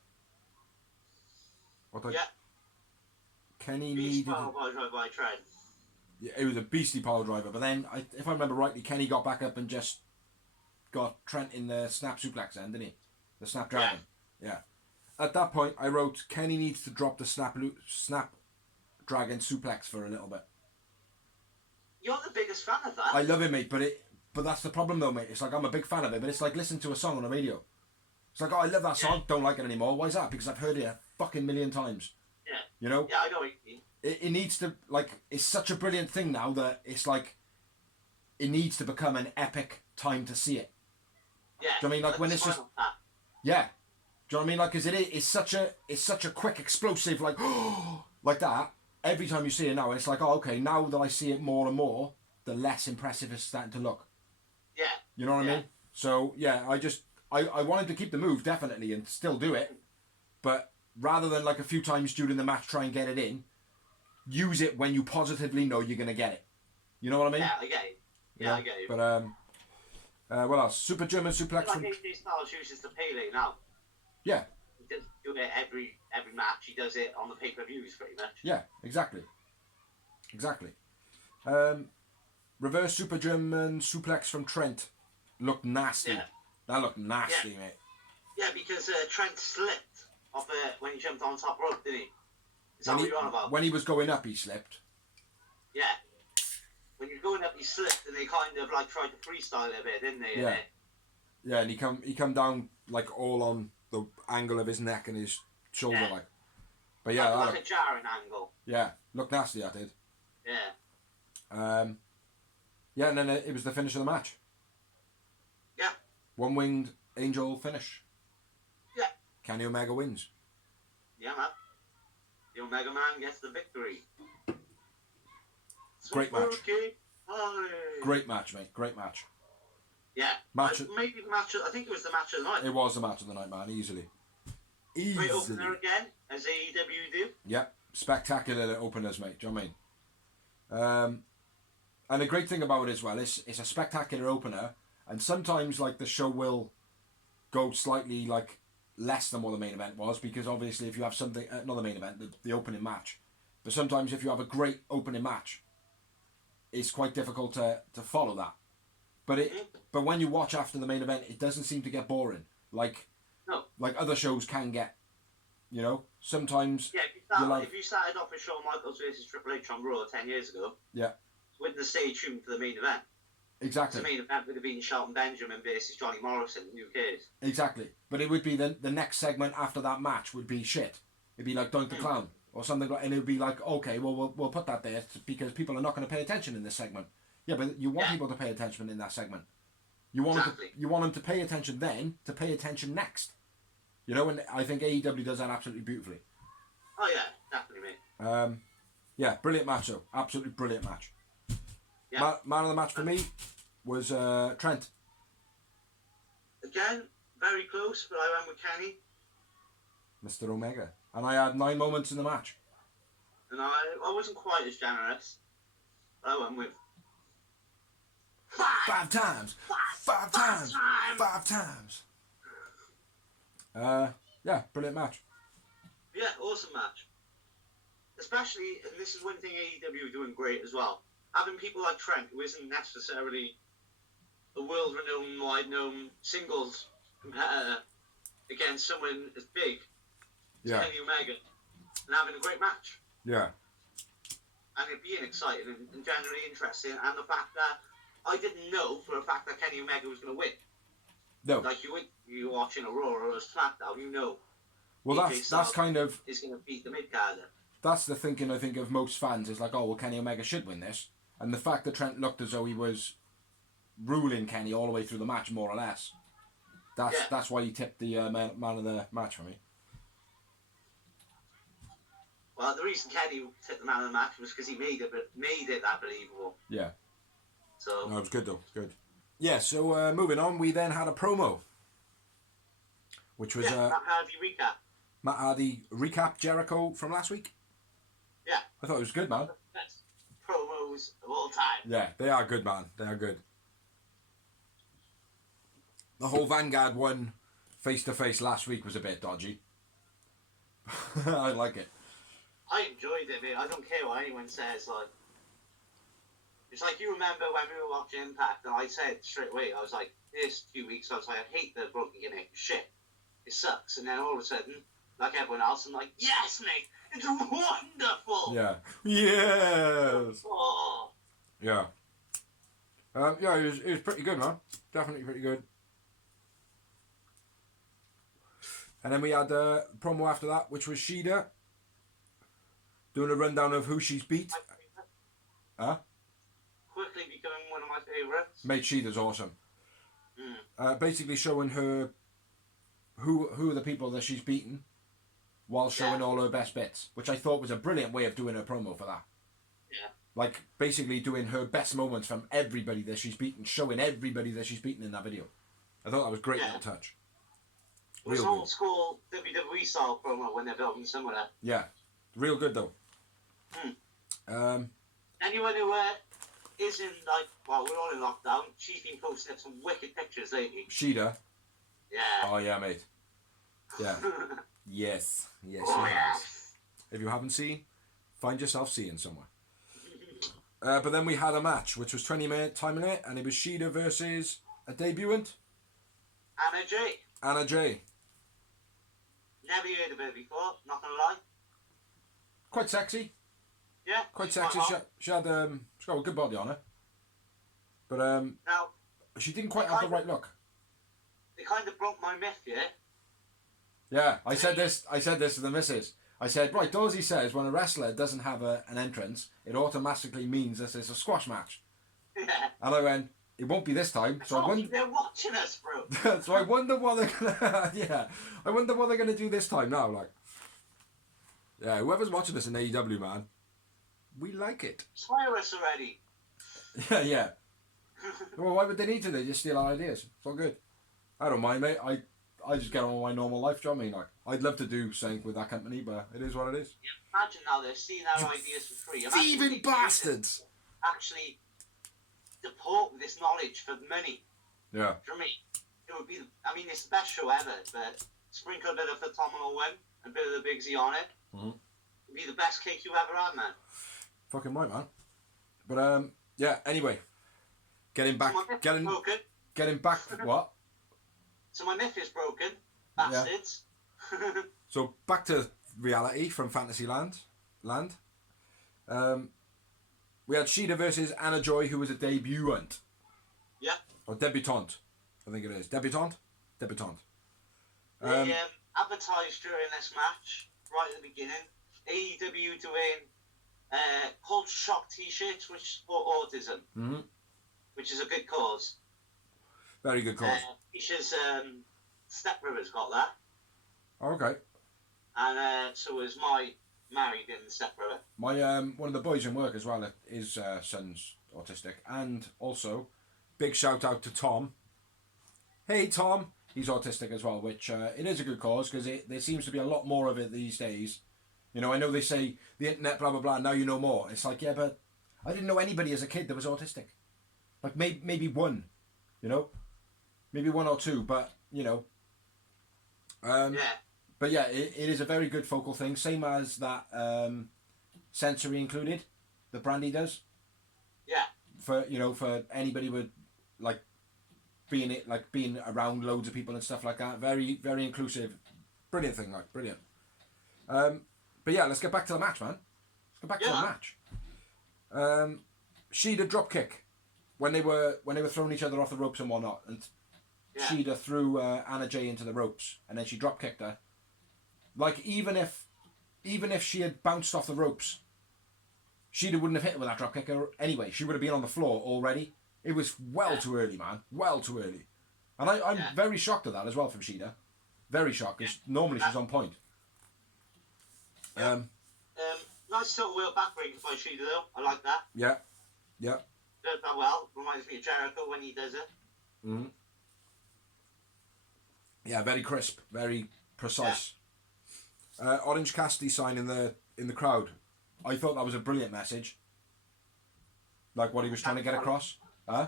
Kenny needed. Pile driver by Trent. Yeah, it was a beastly pile driver, but then if I remember rightly, Kenny got back up and just got Trent in the snap suplex end, didn't he? The snap dragon. Yeah. At that point, I wrote Kenny needs to drop the snap dragon suplex for a little bit. You're the biggest fan of that. I love it, mate, but that's the problem though, mate. It's like I'm a big fan of it, but it's like listening to a song on the radio. It's like, oh, I love that song, don't like it anymore. Why is that? Because I've heard it a fucking million times. Yeah. You know? Yeah, I know what you mean. It needs to, like, it's such a brilliant thing now that it's like, it needs to become an epic time to see it. Yeah. Do you know what I mean? Like when it's just, yeah. Do you know what I mean? Like, cause it's such a quick, explosive, like, like that. Every time you see it now, it's like, oh, okay, now that I see it more and more, the less impressive it's starting to look. Yeah. You know what I mean? So, yeah, I wanted to keep the move, definitely, and still do it. But rather than, like, a few times during the match try and get it in, use it when you positively know you're going to get it. You know what I mean? Yeah, I get it. Yeah, I get it. But, what else? Super German suplex from... Like AJ Styles uses the Pele now. Yeah. He does do it every match. He does it on the pay-per-views pretty much. Yeah, exactly. Reverse Super German suplex from Trent. Looked nasty. Yeah. That looked nasty, mate. Yeah, because Trent slipped off when he jumped on top rope, didn't he? Is that what you're on about? When he was going up, he slipped. Yeah. When you're going up, he slipped, and they kind of like tried to freestyle it a bit, didn't they? Yeah. Yeah, and he come down like all on the angle of his neck and his shoulder, like. But yeah, like a jarring angle. Yeah, looked nasty. That did. Yeah. Yeah, and then it was the finish of the match. Yeah. One-winged angel finish. Yeah. Kenny Omega wins. Yeah, man. The Omega Man gets the victory. Great match. Holly. Great match, mate. Great match. Yeah. Maybe the match. I think it was the match of the night. It was the match of the night, man. Easily. Great opener again, as AEW do. Yeah. Spectacular openers, mate. Do you know what I mean? And the great thing about it as well, it's a spectacular opener, and sometimes like the show will go slightly like less than what the main event was, because obviously if you have something, not the main event, the opening match, but sometimes if you have a great opening match, it's quite difficult to follow that. But when you watch after the main event, it doesn't seem to get boring. Like other shows can get. You know, sometimes. Yeah, if you started off with Shawn Michaels versus Triple H on Raw 10 years ago. Yeah. With the stage tuned for the main event. Exactly. The main event would have been Shelton Benjamin versus Johnny Morrison. Who cares? Exactly, but it would be the next segment after that match would be shit. It'd be like Doink the Clown or something, and it would be like, okay, well we'll put that there because people are not going to pay attention in this segment. Yeah, but you want people to pay attention in that segment. You want them to pay attention then to pay attention next. You know, and I think AEW does that absolutely beautifully. Oh yeah, definitely, mate. Yeah, brilliant match though. Absolutely brilliant match. Yeah. Man of the match for me was Trent. Again, very close, but I went with Kenny. Mr. Omega. And I had 9 moments in the match. And I wasn't quite as generous. I went with Five times. Yeah, brilliant match. Yeah, awesome match. Especially, and this is one thing AEW are doing great as well, having people like Trent, who isn't necessarily a world-renowned, wide-known singles competitor, against someone as big as Kenny Omega, and having a great match. Yeah. And it being exciting and generally interesting, and the fact that I didn't know for a fact that Kenny Omega was going to win. No. Like you watching a Raw or a SmackDown, you know. Well, that's kind of is going to beat the mid-carder. That's the thinking I think of most fans is like, oh well, Kenny Omega should win this, and the fact that Trent looked as though he was ruling Kenny all the way through the match, more or less. That's why he tipped the man of the match for me. Well, the reason Kenny tipped the man of the match was because he made it that believable. Yeah. So. No, it was good though. Good. Yeah. So moving on, we then had a promo, which was Matt Hardy recap. Matt Hardy recap Jericho from last week. Yeah. I thought it was good, man. Best promos of all time. Yeah, they are good, man. They are good. The whole Vanguard one face-to-face last week was a bit dodgy. I like it. I enjoyed it, mate. I don't care what anyone says. Like, it's like, you remember when we were watching Impact, and I said straight away, I was like, this few weeks, I was like, I hate the broken gimmick. Shit. It sucks. And then all of a sudden, like everyone else, I'm like, yes, mate. It's wonderful. Yeah. Yes. Oh. Yeah. Yeah, it was pretty good, man. Definitely pretty good. And then we had a promo after that, which was Shida doing a rundown of who she's beat. Huh? Quickly becoming one of my favourites. Mate, Shida's awesome. Basically showing her who are the people that she's beaten while showing all her best bits, which I thought was a brilliant way of doing a promo for that. Yeah. Like, basically doing her best moments from everybody that she's beaten, showing everybody that she's beaten in that video. I thought that was a great little touch. It was old school WWE style promo when they're building similar. Yeah. Real good, though. Anyone who is in, like, well, we're all in lockdown, she's been posting some wicked pictures lately. Shida? Yeah. Oh, yeah, mate. Yeah. Yes. Yes, oh, she has. If you haven't seen, find yourself seeing somewhere. But then we had a match, which was 20-minute time limit, and it was Shida versus a debutant. Anna Jay. Never heard of her before, not gonna lie. Quite sexy. Yeah. Quite sexy. She had she's got a good body on her. But now, she didn't quite have the right look. They kind of broke my myth, yeah? Yeah, I said this to the missus. I said, right, Dorsey says when a wrestler doesn't have an entrance, it automatically means this is a squash match. Yeah. And I went, it won't be this time. So I wonder. They're watching us, bro. So I wonder what they're gonna. Yeah, I wonder what they're gonna do this time now. Like, yeah, whoever's watching this in AEW, man, we like it. Swear us already. Yeah, yeah. Well, why would they need to? They just steal our ideas. It's all good. I don't mind, mate. I just get on with my normal life. Do you know what I mean? Like, I'd love to do something with that company, but it is what it is. Yeah, imagine now they're stealing our ideas for free. Thieving bastards! Actually, deport this knowledge for money. Yeah. For me, it would be. I mean, it's the best show ever. But sprinkle a bit of Phenomenal One and a bit of the Big Z on it. Mm-hmm. It'd be the best cake you ever had, man. Fucking right, man. But yeah. Anyway, getting back. What? So my myth is broken, bastards. Yeah. So back to reality from Fantasyland. We had Shida versus Anna Joy, who was a debutant. Yeah. Or debutante, I think it is. Debutante. They advertised during this match, right at the beginning, AEW doing culture shock t-shirts, which support autism. Mm-hmm. Which is a good cause. Very good cause. Isha's stepbrother's got that. Okay. And so was my married in stepbrother. My one of the boys in work as well, his son's autistic, and also big shout out to Tom. Hey Tom, he's autistic as well, which it is a good cause because there seems to be a lot more of it these days. You know, I know they say the internet, blah blah blah. Now you know more. It's like, yeah, but I didn't know anybody as a kid that was autistic. Like maybe one, you know. Maybe one or two, but, you know. Yeah. But yeah, it is a very good focal thing. Same as that sensory included, that Brandy does. Yeah. For anybody with, like, being around loads of people and stuff like that. Very, very inclusive. Brilliant thing, like, brilliant. But yeah, let's get back to the match, man. Let's get back to the match. Shida dropkick when they were throwing each other off the ropes and whatnot, and Shida threw Anna Jay into the ropes, and then she drop kicked her. Like even if she had bounced off the ropes, Shida wouldn't have hit her with that drop kick anyway. She would have been on the floor already. It was well too early, man. Well too early. And I'm very shocked at that as well from Shida. Very shocked, because normally she's on point. Nice little wheel backbreaker by Shida, though. I like that. Yeah. Does that well. Reminds me of Jericho when he does it. Mm-hmm. Yeah, very crisp, very precise. Orange Cassidy sign in the crowd. I thought that was a brilliant message. Like what he was trying to get across. Huh?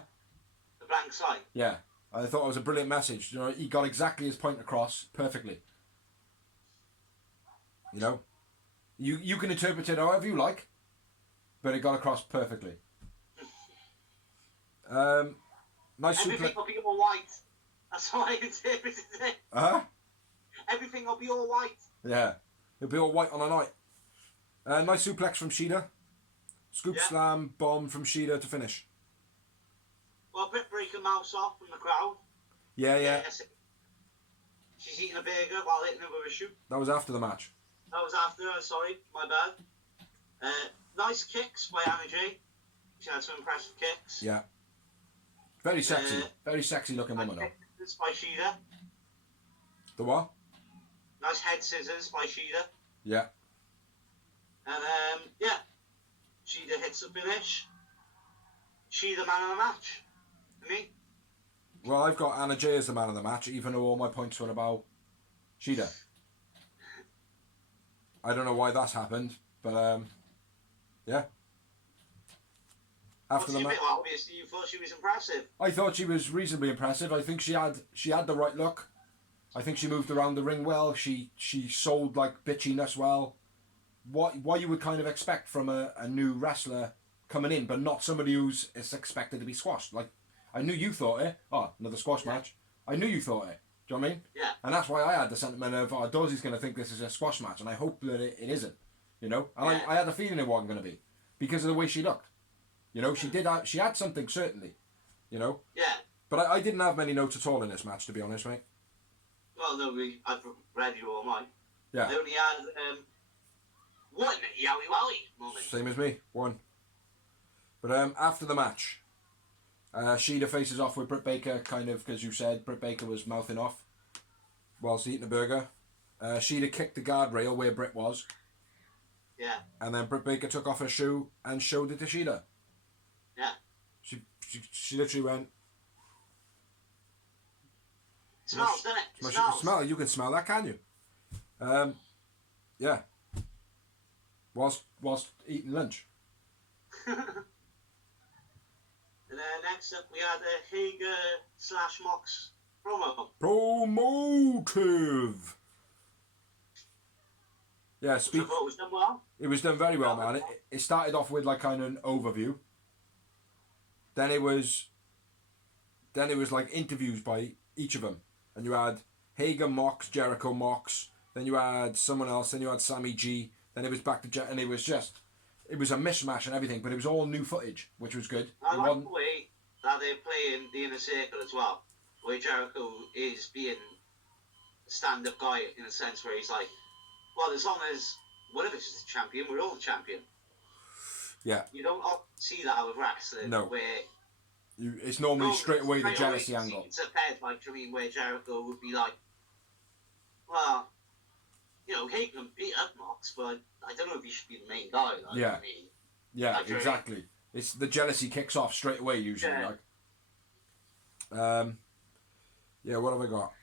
The blank sign. Yeah. I thought it was a brilliant message. You know, he got exactly his point across perfectly. You know? You can interpret it however you like, but it got across perfectly. Nice Everything will be all white. That's how I interpreted it. Everything will be all white. Yeah. It'll be all white on a night. Nice suplex from Shida. Scoop slam, bomb from Shida to finish. Well, Britt breaking mouse off from the crowd. Yeah. She's eating a burger while hitting her with a shoe. That was after the match. That was after, sorry, my bad. Nice kicks by Anna Jay. She had some impressive kicks. Yeah. Very sexy. Very sexy looking woman though. Scissors by Shida. The what? Nice head scissors by Shida. Yeah. And Shida hits the finish. Shida man of the match. Me? Well, I've got Anna Jay as the man of the match, even though all my points were about Shida. I don't know why that's happened, but yeah. After the match, well, obviously you thought she was impressive. I thought she was reasonably impressive. I think she had the right look. I think she moved around the ring well. She sold like bitchiness well. What you would kind of expect from a new wrestler coming in, but not somebody who's expected to be squashed. Like, I knew you thought it. Oh, another squash match. I knew you thought it. Do you know what I mean? Yeah. And that's why I had the sentiment of, Dozie's going to think this is a squash match, and I hope that it isn't. You know? And I had a feeling it wasn't going to be. Because of the way she looked. You know, she had something, certainly. You know? Yeah. But I didn't have many notes at all in this match, to be honest, mate. Well, no, I've read you all mine. Yeah. I only had one Yowie Wowie moment. Same as me, one. But after the match, Shida faces off with Britt Baker, kind of, because you said Britt Baker was mouthing off whilst eating a burger. Shida kicked the guardrail where Britt was. Yeah. And then Britt Baker took off her shoe and showed it to Shida. Yeah. She literally went... It smells, doesn't it? It smells. You can smell that, can you? Yeah. Whilst eating lunch. And next up we had a Hager / Mox promo. Promotive. Yeah, I thought it was done well. It was done very well, man. It started off with like kind of an overview. Then it was like interviews by each of them, and you had Hager, Mox, Jericho, Mox. Then you had someone else. Then you had Sammy G. Then it was back to and it was a mishmash and everything, but it was all new footage, which was good. I like the way that they're playing the Inner Circle as well, where Jericho is being a stand-up guy in a sense where he's like, well, as long as one of us is the champion, we're all the champion. Yeah. You don't see that with wrestling. No. Where it's normally straight away the jealousy angle. It's a bed, like, I mean, where Jericho would be like, well, you know, Hager can beat up Mox, but I don't know if he should be the main guy. Like, yeah. I mean, yeah, like, exactly. It's the jealousy kicks off straight away usually. Yeah. Like, yeah. What have I got?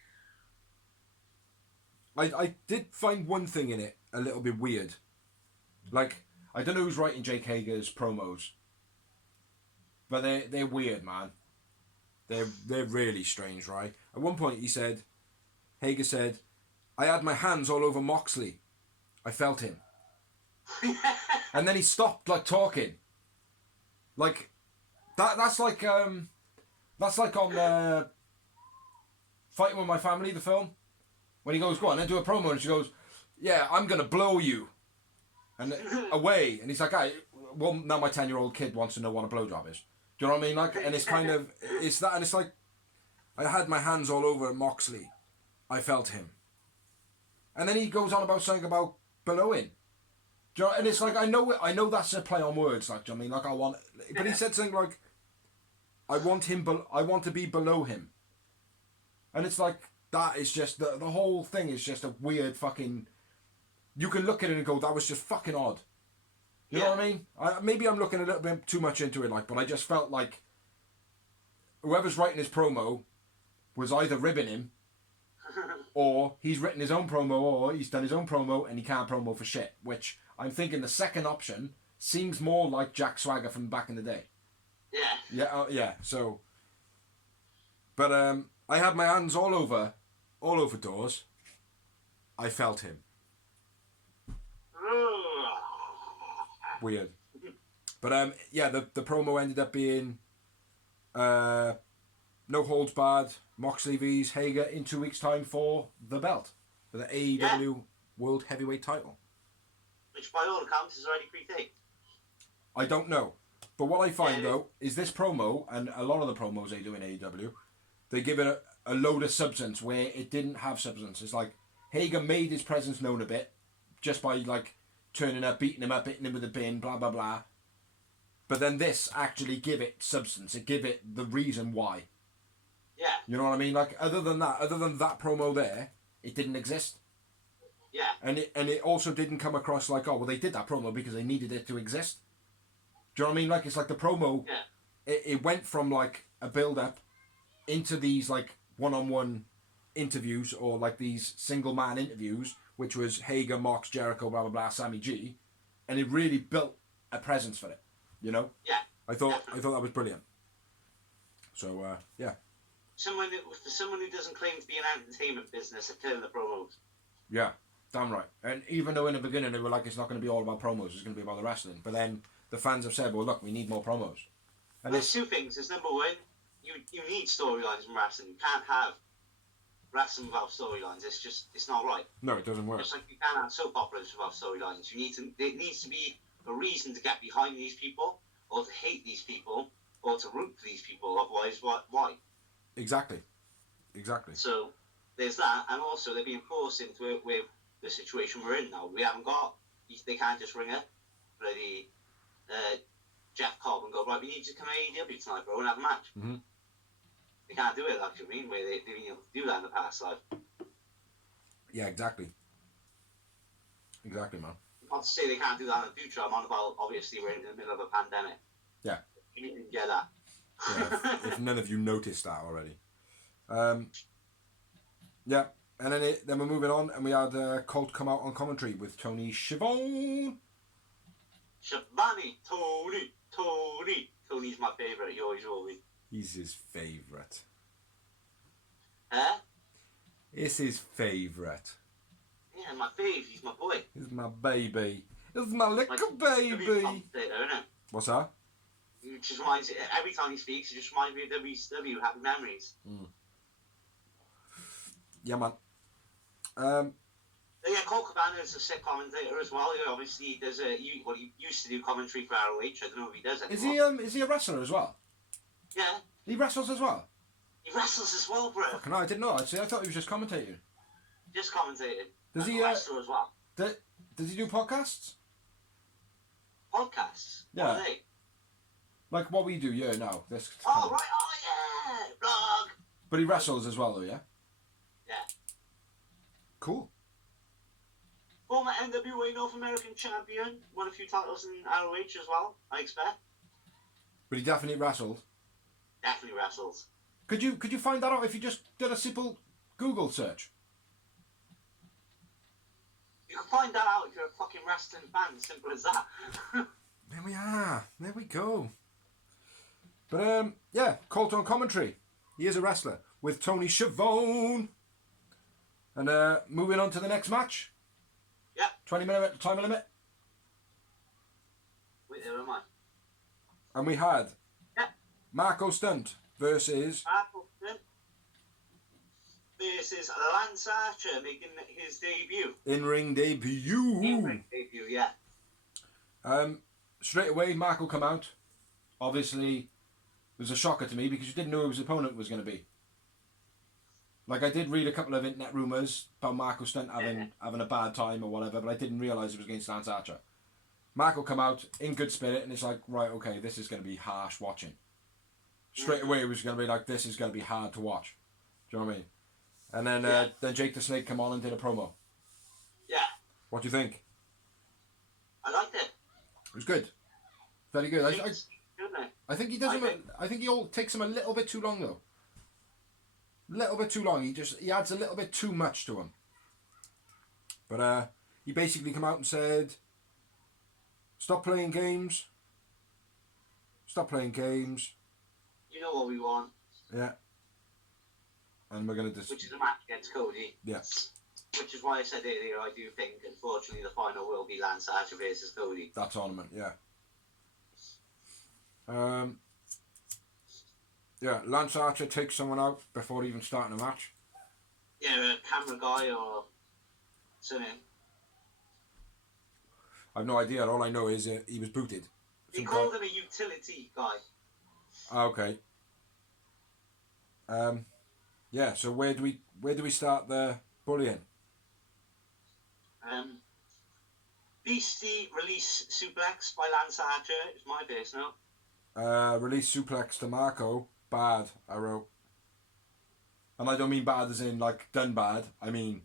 I did find one thing in it a little bit weird. Like, I don't know who's writing Jake Hager's promos, but they're weird, man. They're really strange, right? At one point Hager said, I had my hands all over Moxley. I felt him. And then he stopped, like, talking. Like, that's like on Fighting With My Family, the film. When he goes, go on, and do a promo, and she goes, yeah, I'm going to blow you. And away. And he's like, well, now my 10-year-old kid wants to know what a blowjob is. Do you know what I mean? Like, and it's kind of, it's that, and it's like, I had my hands all over Moxley. I felt him. And then he goes on about something about blowing. Do you know, and it's like, I know that's a play on words, like, do you know what I mean? Like, but he said something like, I want to be below him. And it's like, that is just, the whole thing is just a weird fucking... You can look at it and go, that was just fucking odd. You know what I mean? Maybe I'm looking a little bit too much into it, like, but I just felt like whoever's writing his promo was either ribbing him, or he's written his own promo, or he's done his own promo and he can't promo for shit. Which I'm thinking the second option seems more like Jack Swagger from back in the day. Yeah. Yeah. So, but I had my hands all over Dawes. I felt him. Weird. But yeah, the promo ended up being no holds barred, Moxley vs Hager in 2 weeks' time for the belt, for the AEW World Heavyweight title. Which by all accounts is already pre-taped. I don't know. But what I find though is this promo, and a lot of the promos they do in AEW, they give it a load of substance where it didn't have substance. It's like Hager made his presence known a bit just by like turning up, beating him up, hitting him with a bin, blah blah blah. But then this actually give it substance. It give it the reason why. Yeah. You know what I mean? Like other than that promo there, it didn't exist. Yeah. And it also didn't come across like, oh well, they did that promo because they needed it to exist. Do you know what I mean? Like it's like the promo. Yeah. It went from like a build up into these like one-on-one interviews or like these single man interviews, which was Hager, Mox, Jericho, blah blah blah, Sammy G, and it really built a presence for it. You know? Yeah. I thought that was brilliant. So yeah. For someone who doesn't claim to be an entertainment business at killing the promos. Yeah, damn right. And even though in the beginning they were like, it's not going to be all about promos, it's going to be about the wrestling. But then the fans have said, well, look, we need more promos. And there's two things. There's number one, you need storylines in wrestling. You can't have wrestling without storylines. It's not right. No, it doesn't work. Just like you can't have soap operas without storylines. There needs to be a reason to get behind these people, or to hate these people, or to root for these people. Otherwise, why? Exactly. So there's that, and also they're being forced into it with the situation we're in now. They can't just ring a bloody Jeff Cobb and go, right, we need you to come to AEW tonight, bro, and have a match. Mm-hmm. They can't do it, like you mean, where they've been able to do that in the past life. Yeah, exactly, man. Not to say they can't do that in the future. I'm on about, obviously, we're in the middle of a pandemic. Yeah. You didn't get that. Yeah, if none of you noticed that already. Yeah, and then we're moving on, and we had Colt come out on commentary with Tony Schiavone. Tony's my favourite, he always will be. He's his favourite. Huh? It's his favourite. Yeah, my fave, he's my boy. He's my baby. He's my little baby. What's that? It just reminds, every time he speaks, it just reminds me of WCW, happy memories. Yeah, man. Yeah, Colt Cabana is a sick commentator as well. Obviously, he does he used to do commentary for ROH. I don't know if he does anymore. Is he a wrestler as well? Yeah. He wrestles as well? He wrestles as well, bro. Fucking hell, I didn't know. I thought he was just commentating. Just commentating. Does he wrestler as well? Does he do podcasts? Podcasts? Yeah. What are they? Like what we do, yeah, now. Right, oh yeah! Blog! But he wrestles as well, though, yeah? Yeah. Cool. Former NWA North American champion. Won a few titles in ROH as well, I expect. But he definitely wrestled. Definitely wrestles. Could you find that out if you just did a simple Google search? You can find that out if you're a fucking wrestling fan. Simple as that. There we are. There we go. But yeah, Colt on commentary. He is a wrestler with Tony Schiavone. And moving on to the next match. Yeah. 20-minute time limit. Wait, there am I. And we had Marco Stunt versus Lance Archer making his debut. In-ring debut. In-ring debut, yeah. Straight away, Marco come out. Obviously, it was a shocker to me because you didn't know who his opponent was going to be. Like, I did read a couple of internet rumours about Marco Stunt having a bad time or whatever, but I didn't realise it was against Lance Archer. Marco come out in good spirit, and it's like, right, okay, this is going to be harsh watching. straight away it was going to be like, this is going to be hard to watch. Do you know what I mean? And then Jake the Snake come on and did a promo. Yeah. What do you think? I liked it. It was good. Very good. I think he does I think he all takes him a little bit too long though. A little bit too long. He adds a little bit too much to him. But he basically come out and said, stop playing games. Stop playing games. You know what we want. Yeah. And we're going to which is a match against Cody. Yeah. Which is why I said earlier, I do think, unfortunately, the final will be Lance Archer versus Cody. That tournament, yeah. Yeah, Lance Archer takes someone out before even starting a match. Yeah, a camera guy or something. I've no idea. All I know is he was booted. He called him a utility guy. Okay. Yeah. So where do we start the bullying? Beastie release suplex by Lance Archer is my personal. Release suplex to Marco. Bad, I wrote. And I don't mean bad as in like done bad. I mean,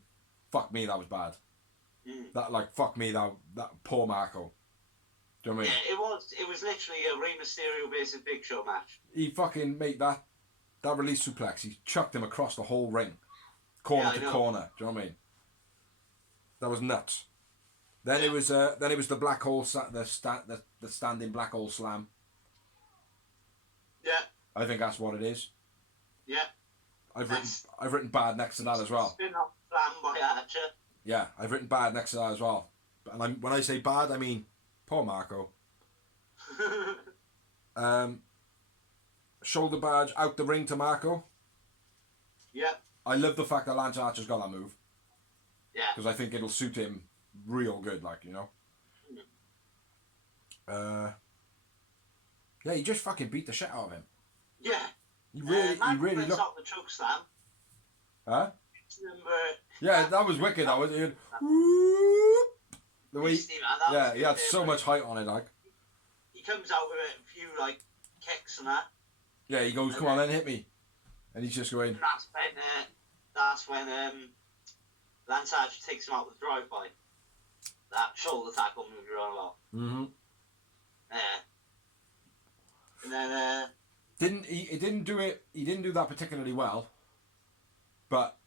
fuck me, that was bad. Fuck me, that poor Marco. Do you know what I mean? Yeah, it was literally a Rey Mysterio versus Big Show match. He fucking made that release suplex. He chucked him across the whole ring, corner to corner. Do you know what I mean? That was nuts. Then it was the black hole, the standing black hole slam. Yeah. I think that's what it is. Yeah. I've written bad next to that as well. Spin off slam by Archer. Yeah, I've written bad next to that as well. And when I say bad, I mean poor Marco. Shoulder badge out the ring to Marco. Yeah. I love the fact that Lance Archer's got that move. Yeah. Because I think it'll suit him real good, like, you know. Yeah, he just fucking beat the shit out of him. Yeah. He really looked. Out the choke slam. Huh? Number. Yeah, that was wicked. That was it. The way, he had so much height on it, like. He comes out with a few like kicks and that. Yeah, he goes, "Come on, then hit me," and he's just going. That's when Lance Archer takes him out with the drive-by. That shoulder tackle move you're on about. Mm-hmm. And then he didn't do that particularly well, but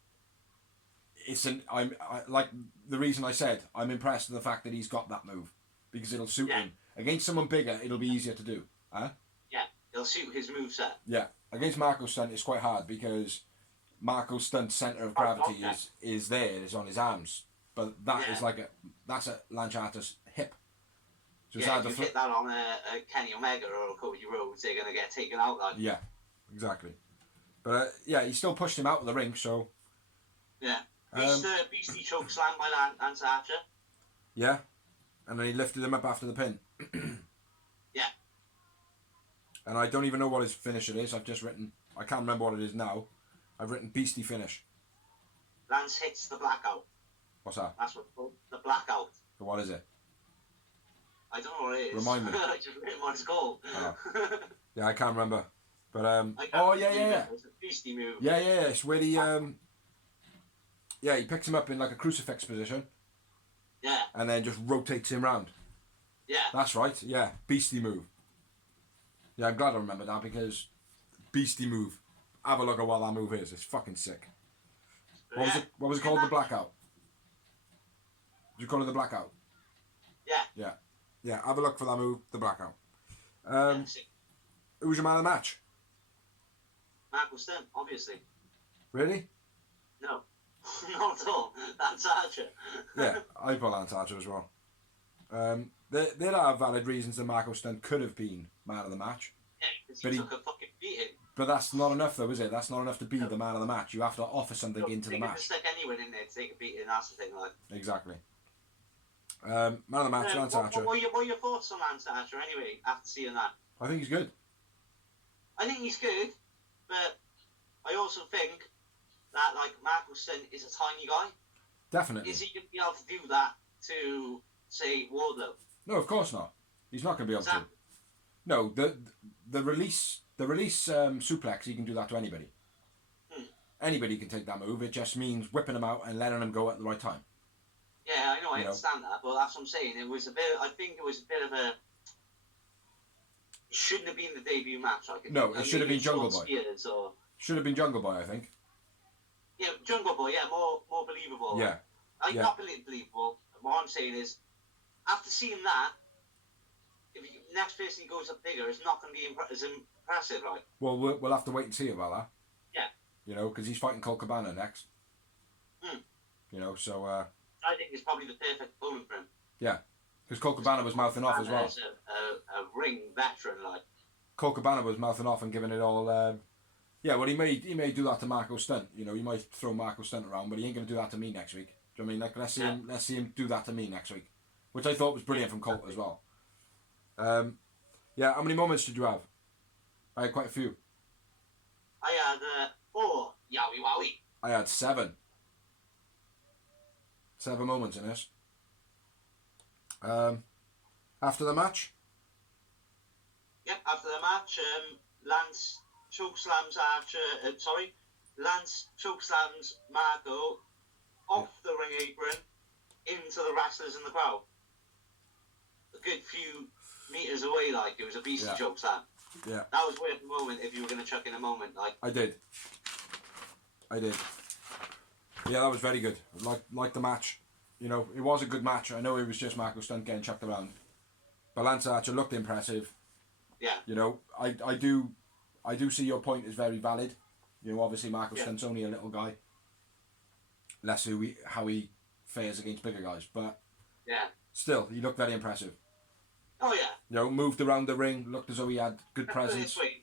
like the reason I said I'm impressed with the fact that he's got that move because it'll suit him against someone bigger. It'll be easier to do, huh? Yeah, it'll suit his moveset. Yeah, against Marco's stunt it's quite hard because Marco's stunt center of gravity is on his arms, but that's a Lance Archer's hip. So if you hit that on a Kenny Omega or a Cody Rhodes, they're going to get taken out. Like. Yeah, exactly. But he still pushed him out of the ring, so... Yeah. Beastie choke slam by Lance Archer. Yeah. And then he lifted him up after the pin. Yeah. And I don't even know what his finisher is. I've just written... I can't remember what it is now. I've written Beastie finish. Lance hits the blackout. What's that? That's what's called the blackout. So what is it? I don't know what it is. Remind me. I just written what it's called. Oh. Yeah, I can't remember. But yeah. It's a Beastie move. Yeah. It's where he he picks him up in like a crucifix position. Yeah. And then just rotates him round. Yeah. That's right. Yeah, Beastie move. Yeah, I'm glad I remember that because Beastie move. Have a look at what that move is. It's fucking sick. What was it called? The blackout. Did you call it the blackout? Yeah. Yeah, have a look for that move, the blackout. Who was your man of the match? Marco Stunt, obviously. Really? No. Not at all. Lance Archer. Yeah, I put Lance Archer as well. There are valid reasons that Marco Stunt could have been man of the match. Yeah, because he took a fucking beating. But that's not enough though, is it? That's not enough to be the man of the match. You have to offer something into the match. Just stick anyone in there to take a beating, that's the thing, like. Exactly. Man of the match, Lance Archer. What are your thoughts on Lance Archer anyway, after seeing that? I think he's good. I think he's good, but I also think that, like, Marco Stunt is a tiny guy. Definitely. Is he going to be able to do that to, say, Wardlow? No, of course not. He's not going to be able to. No, the release The release suplex, you can do that to anybody. Hmm. Anybody can take that move. It just means whipping them out and letting them go at the right time. Yeah, I know, I understand that, but that's what I'm saying. It was a bit. I think it was a bit of a. It shouldn't have been the debut match. I think. No, it should have been Jungle Boy. Or... Should have been Jungle Boy, I think. Yeah, Jungle Boy. Yeah, more believable. Yeah. Not believable. What I'm saying is, after seeing that, if the next person he goes up bigger, it's not going to be as impressive, right? Well, we'll have to wait and see about that. Yeah. You know, because he's fighting Colt Cabana next. Hmm. You know, so. I think it's probably the perfect opponent for him. Yeah, because Colt Cabana was mouthing off as well. A ring veteran, like. Colt Cabana was mouthing off and giving it all. Yeah, well, he may do that to Marco Stunt. You know, he might throw Marco Stunt around, but he ain't going to do that to me next week. Do you know what I mean? Like, let's see him do that to me next week, which I thought was brilliant from Colt as well. Yeah, how many moments did you have? I had quite a few. I had 4. Yowie wowie. I had 7. 7 moments in this. After the match? Yep, after the match, Lance chokeslams Lance chokeslams Marco off the ring apron into the wrestlers in the crowd. A good few meters away, like, it was a beastly chokeslam. Yeah. That was worth the moment if you were going to chuck in a moment, like. I did. Yeah, that was very good. Like the match. You know, it was a good match. I know it was just Marco Stunt getting chucked around. But Lance Archer looked impressive. Yeah. You know, I do see your point is very valid. You know, obviously Marco Stunt's only a little guy. Let's see how he fares against bigger guys. But still, he looked very impressive. Oh, yeah. You know, moved around the ring, looked as though he had good presence. This way,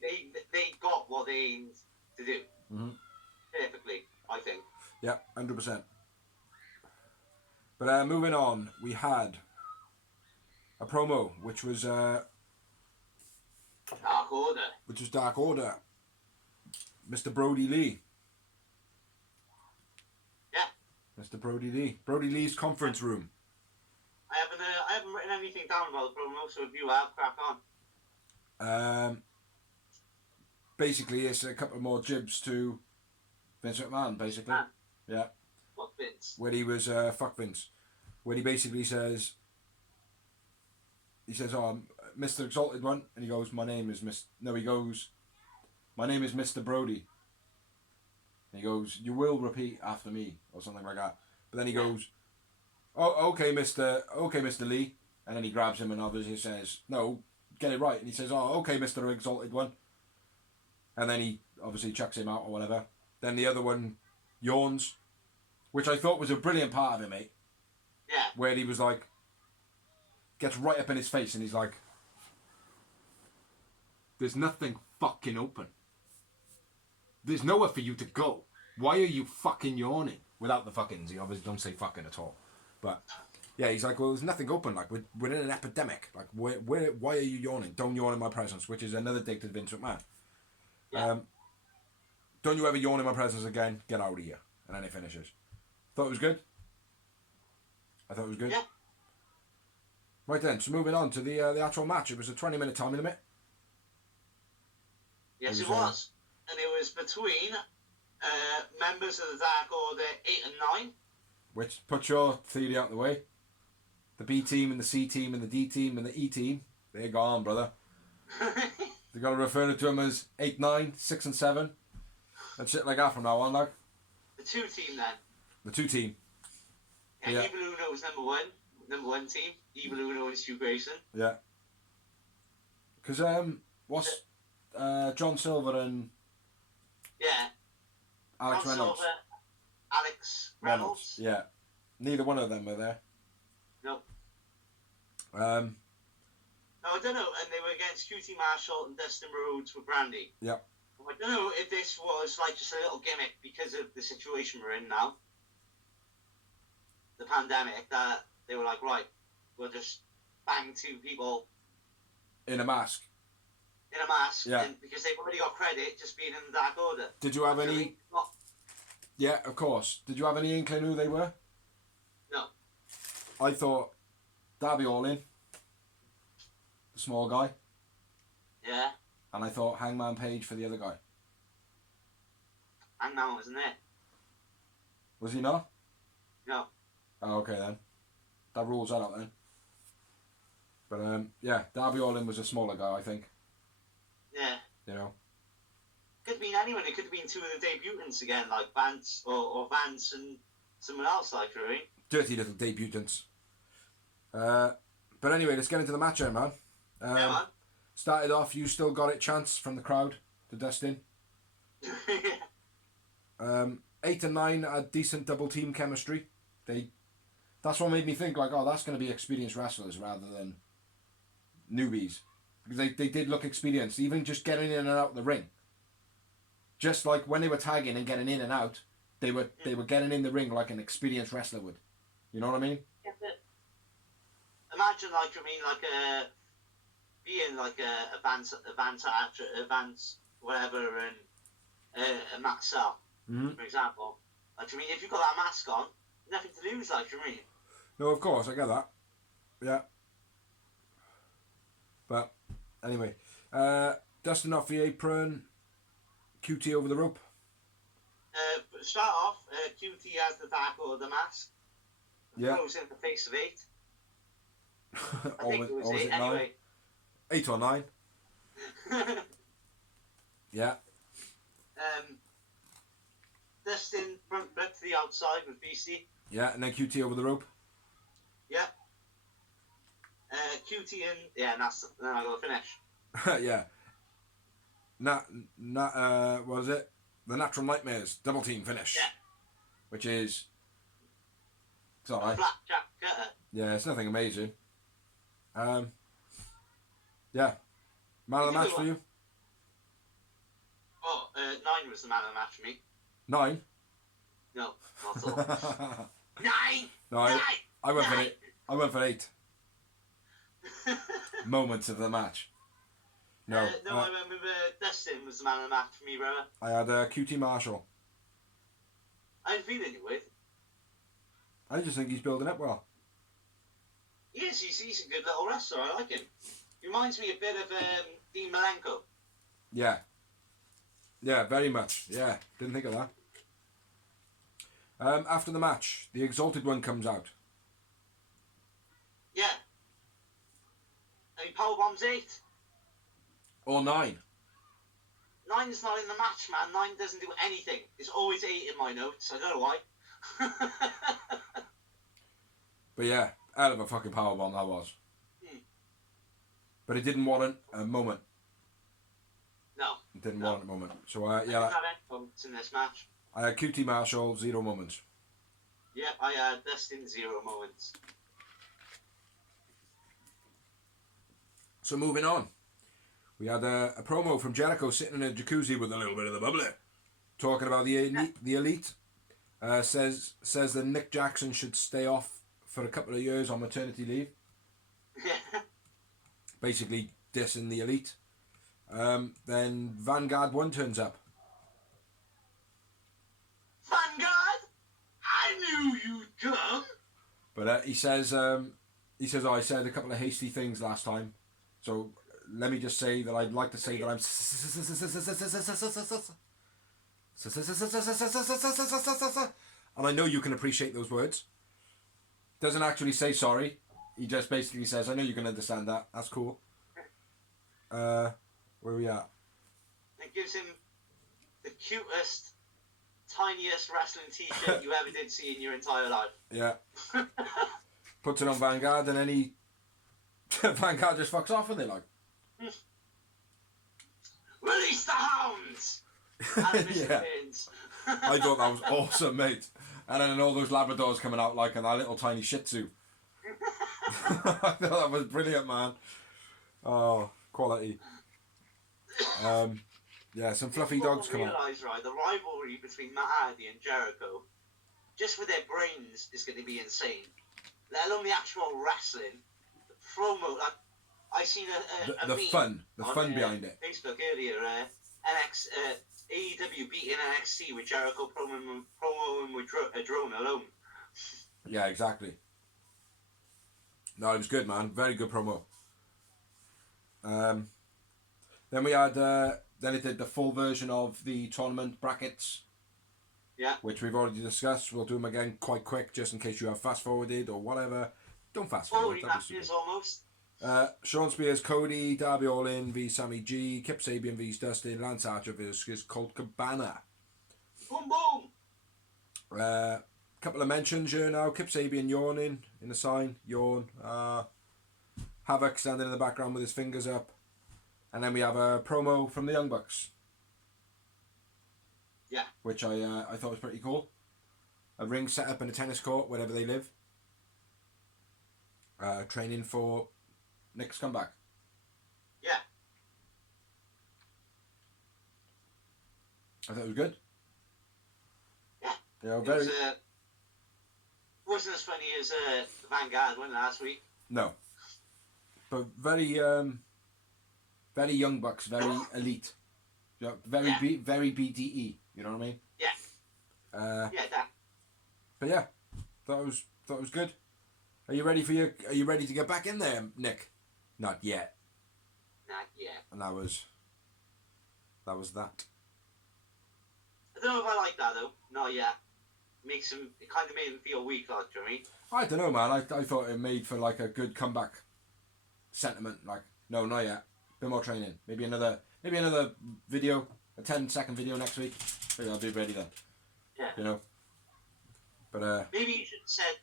they got what they aimed to do. Mm-hmm. Perfectly, I think. Yeah, 100%. But moving on, we had a promo, which was Dark Order. Mr. Brody Lee. Yeah. Mr. Brody Lee. Brody Lee's conference room. I haven't written anything down about the promo, so if you have, crack on. Basically, it's a couple more jibs to Vince McMahon, basically. Yeah. Fuck Vince. Where he was, fuck Vince. Where he basically says, oh, Mr. Exalted One, and he goes, my name is Mr. Brody. And he goes, you will repeat after me, or something like that. But then he goes, oh, okay, Mr. Lee. And then he grabs him and obviously says, no, get it right. And he says, oh, okay, Mr. Exalted One. And then he obviously chucks him out or whatever. Then the other one yawns, which I thought was a brilliant part of it, mate. Yeah. Where he was like, gets right up in his face and he's like, there's nothing fucking open. There's nowhere for you to go. Why are you fucking yawning? Without the fuckings. He obviously don't say fucking at all. But yeah, he's like, well, there's nothing open. Like, we're in an epidemic. Like, why are you yawning? Don't yawn in my presence, which is another dig to Vince McMahon. Yeah. Don't you ever yawn in my presence again? Get out of here. And then it finishes. Thought it was good. I thought it was good. Yeah. Right then, so moving on to the actual match. It was a 20-minute time limit. Yes, it was. And it was between members of the Dark Order 8 and 9. Which, put your theory out the way. The B team and the C team and the D team and the E team. They're gone, brother. They're going to refer to them as 8, 9, 6 and 7. And shit like that from now on, like. The 2 team then. The 2 team. Yeah. Evil Uno was number one team. Evil Uno and Stu Grayson. Yeah. Because, what's John Silver and... Yeah. Alex John Reynolds. Silver, Alex Reynolds. Yeah. Neither one of them were there. No. No, I don't know. And they were against QT Marshall and Dustin Rhodes with Brandy. Yeah. I don't know if this was like just a little gimmick because of the situation we're in now. The pandemic, that they were like, right, we'll just bang 2 people in a mask. Yeah. Because they've already got credit just being in the Dark Order. Did you have any... Yeah, of course. Did you have any inkling who they were? No. I thought Darby Allin, the small guy. Yeah. and I thought Hangman Page for the other guy. Hangman wasn't there. Was he not? No. Oh, okay then. That rules that out then. But yeah, Darby Allin was a smaller guy, I think. Yeah. You know. Could have been anyone. It could have been two of the debutants again, like Vance or Vance and someone else, like, really. Dirty little debutants. But anyway, let's get into the match then, man. Yeah, man. Started off, you still got it chance from the crowd to Dustin. 8 and 9 had decent double team chemistry. That's what made me think, like, oh, that's going to be experienced wrestlers rather than newbies. Because they did look experienced, even just getting in and out of the ring. Just like when they were tagging and getting in and out, they were getting in the ring like an experienced wrestler would. You know what I mean? Yeah, but imagine, like, being like a Vance whatever, and a Maxell, for example. Like, if you've got that mask on, nothing to lose, like, No, of course, I get that. Yeah. But, anyway. Dustin off the apron. QT over the rope. Start off, QT has the tackle of the mask. Yeah. Throws in the face of 8. I Or think it was 8. 9? Anyway. 8 or 9. Yeah. Dustin front back to the outside with BC. Yeah, and then QT over the rope. Yeah. QT in. Yeah, and then I got to finish. Yeah. What was it? The Natural Nightmares double team finish. Yeah. Which is. It's alright. Flat jack cutter. Yeah, it's nothing amazing. Yeah. Man of the match for you? Oh, 9 was the man of the match for me. 9? No, not at all. 9! No, 9! I went for 8. I went for 8 moments of the match. No. I remember Dustin was the man of the match for me, brother. I had QT Marshall. I had a feeling you would. I just think he's building up well. Yes, he's a good little wrestler. I like him. He reminds me a bit of Dean Malenko. Yeah. Yeah, very much. Yeah, didn't think of that. After the match, the Exalted One comes out. Yeah. And he powerbombs 8. Or 9. 9's not in the match, man. 9 doesn't do anything. It's always 8 in my notes. I don't know why. But yeah, hell of a fucking powerbomb that was. But it didn't warrant a moment. No. It didn't warrant a moment. So I didn't have any moments in this match. I had QT Marshall, 0 moments. Yeah, I had Dustin, 0 moments. So moving on. We had a promo from Jericho sitting in a jacuzzi with a little bit of the bubbly. Talking about the elite. Says that Nick Jackson should stay off for a couple of years on maternity leave. Yeah. Basically dissing the elite. Then Vanguard 1 turns up. Vanguard? I knew you'd come. But he says, oh, I said a couple of hasty things last time. So let me just say that I'd like to say that I'm... And I know you can appreciate those words. Doesn't actually say sorry. He just basically says, I know you can understand that. That's cool. Where are we at? It gives him the cutest, tiniest wrestling t-shirt you ever did see in your entire life. Yeah. Puts it on Vanguard and then he... Vanguard just fucks off with it, like. Release the hounds! Yeah. I thought that was awesome, mate. And then all those Labradors coming out like in that little tiny Shih Tzu. I thought that was brilliant, man. Oh, quality. Yeah, some fluffy dogs come out. Realise, right, the rivalry between Matt Hardy and Jericho, just with their brains, is going to be insane. Let alone the actual wrestling, the promo. Like, I seen a the meme fun behind it. Facebook earlier. AEW beating NXT with Jericho promoing with a drone alone. Yeah, exactly. No, it was good, man. Very good promo. Then Then we had, then it did the full version of the tournament brackets. Yeah. Which we've already discussed. We'll do them again quite quick, just in case you have fast forwarded or whatever. Don't fast forward. Matches almost. Sean Spears, Cody, Darby Allin v Sammy G, Kip Sabian v Dustin, Lance Archer versus Colt Cabana. Boom boom. Couple of mentions here now. Kip Sabian yawning in the sign, yawn. Havoc standing in the background with his fingers up, and then we have a promo from the Young Bucks. Yeah. Which I thought was pretty cool. A ring set up in a tennis court wherever they live. Training for Nick's comeback. Yeah. I thought it was good. Yeah. You know, very. Wasn't as funny as Vanguard won last week. No. But very, very Young Bucks, very elite. You know, very BDE. You know what I mean? Yeah. That. But yeah, that was good. Are you ready to get back in there, Nick? Not yet. Not yet. And that was that. I don't know if I like that though. Not yet. It kind of made him feel weak, like, do you know what I mean? I don't know, man. I thought it made for like a good comeback sentiment. Like, no, not yet. Bit more training. Maybe another video, a 10-second video next week. Maybe I'll be ready then. Yeah. You know. But maybe you should have said,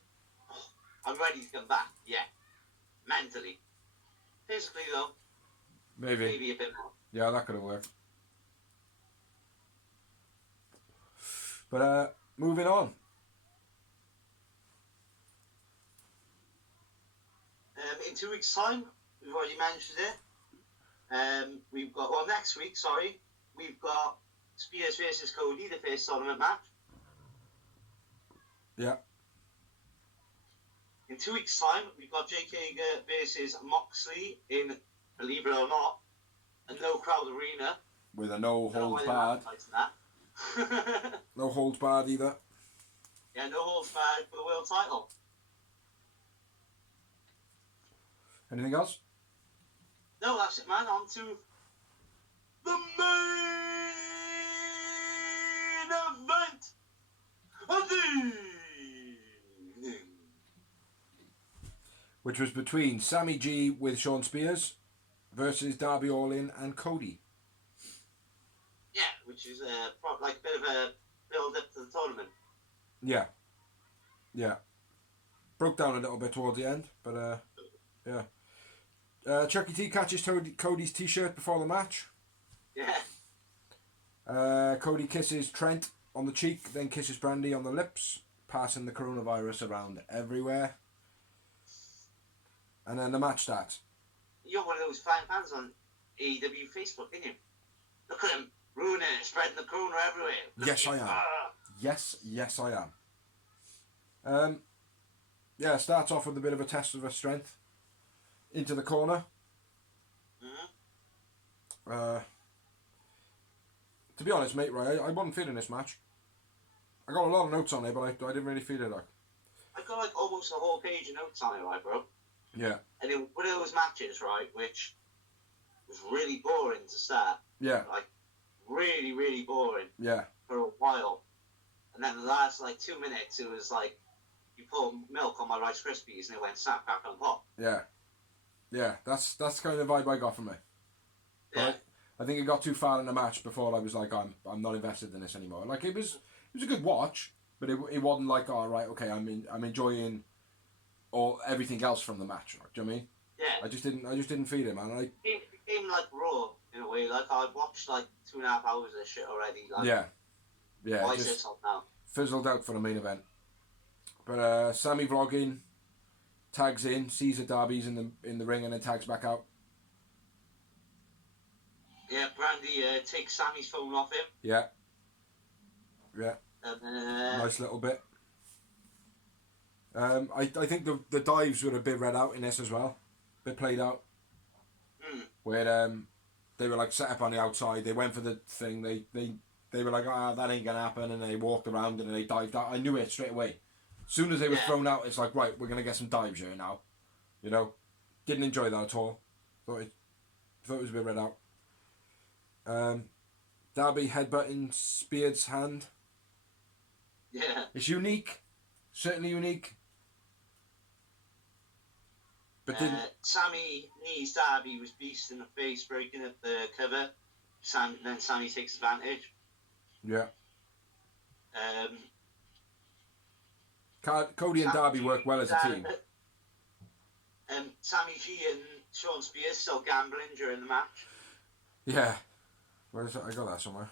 I'm ready to come back. Yeah. Mentally. Physically though. Maybe a bit more. Yeah, that could have worked. But moving on. In 2 weeks' time, we've already mentioned it. We've got next week. Sorry, we've got Spears versus Cody, the first tournament match. Yeah. In 2 weeks' time, we've got Jake Hager versus Moxley in, believe it or not, a no-crowd arena. With a no holds barred. No holds barred either. Yeah, no holds barred for the world title. Anything else? No, that's it, man. On to the main event of the evening. Which was between Sammy G with Sean Spears versus Darby Allin and Cody. Yeah, which is like a bit of a build-up to the tournament. Yeah. Yeah. Broke down a little bit towards the end, but yeah. Chucky T catches Cody's t-shirt before the match. Yeah. Cody kisses Trent on the cheek, then kisses Brandy on the lips, passing the coronavirus around everywhere. And then the match starts. You're one of those fans on AEW Facebook, aren't you? Look at him, ruining it, spreading the corona everywhere. Yes, I am. Yes, I am. Yeah, starts off with a bit of a test of her strength. Into the corner. Mm-hmm. To be honest, mate, right, I wasn't feeling this match. I got a lot of notes on it, but I didn't really feel it, like. I got like almost a whole page of notes on it, right, bro? Yeah. And it was one of those matches, right, which was really boring to start. Yeah. Like, really, really boring. Yeah. For a while. And then the last, 2 minutes, it was like, you pour milk on my Rice Krispies and it went snap, back and pop. Yeah. Yeah, that's kind of the vibe I got from it. Yeah. I think it got too far in the match before I was like, I'm not invested in this anymore. Like, it was a good watch, but it wasn't like, all right, okay, I'm enjoying everything else from the match. Like, do you know what I mean? Yeah. I just didn't feel it, man. It became like Raw in a way. Like, I'd watched 2.5 hours of this shit already. Like, yeah. Yeah. Why is this on now? Fizzled out for the main event. But Sammy vlogging, tags in, sees that Darby's in the ring, and then tags back out. Yeah, Brandy takes Sammy's phone off him. Yeah. Yeah. And, nice little bit. I think the dives were a bit read out in this as well. A bit played out. Where they were set up on the outside. They went for the thing. They were like, that ain't gonna happen, and they walked around and they dived out. I knew it straight away. As soon as they were thrown out, it's like, right, we're gonna get some dives here now. You know, didn't enjoy that at all. Thought it was a bit read out. Darby headbutting Spears' hand. Yeah. It's unique. Certainly unique. But Sammy knees Darby was beast in the face, breaking up the cover. Then Sammy takes advantage. Yeah. Cody and Sammy Darby G, work well as a team. Sammy G and Sean Spears still gambling during the match. Yeah. Where is it? I got that somewhere.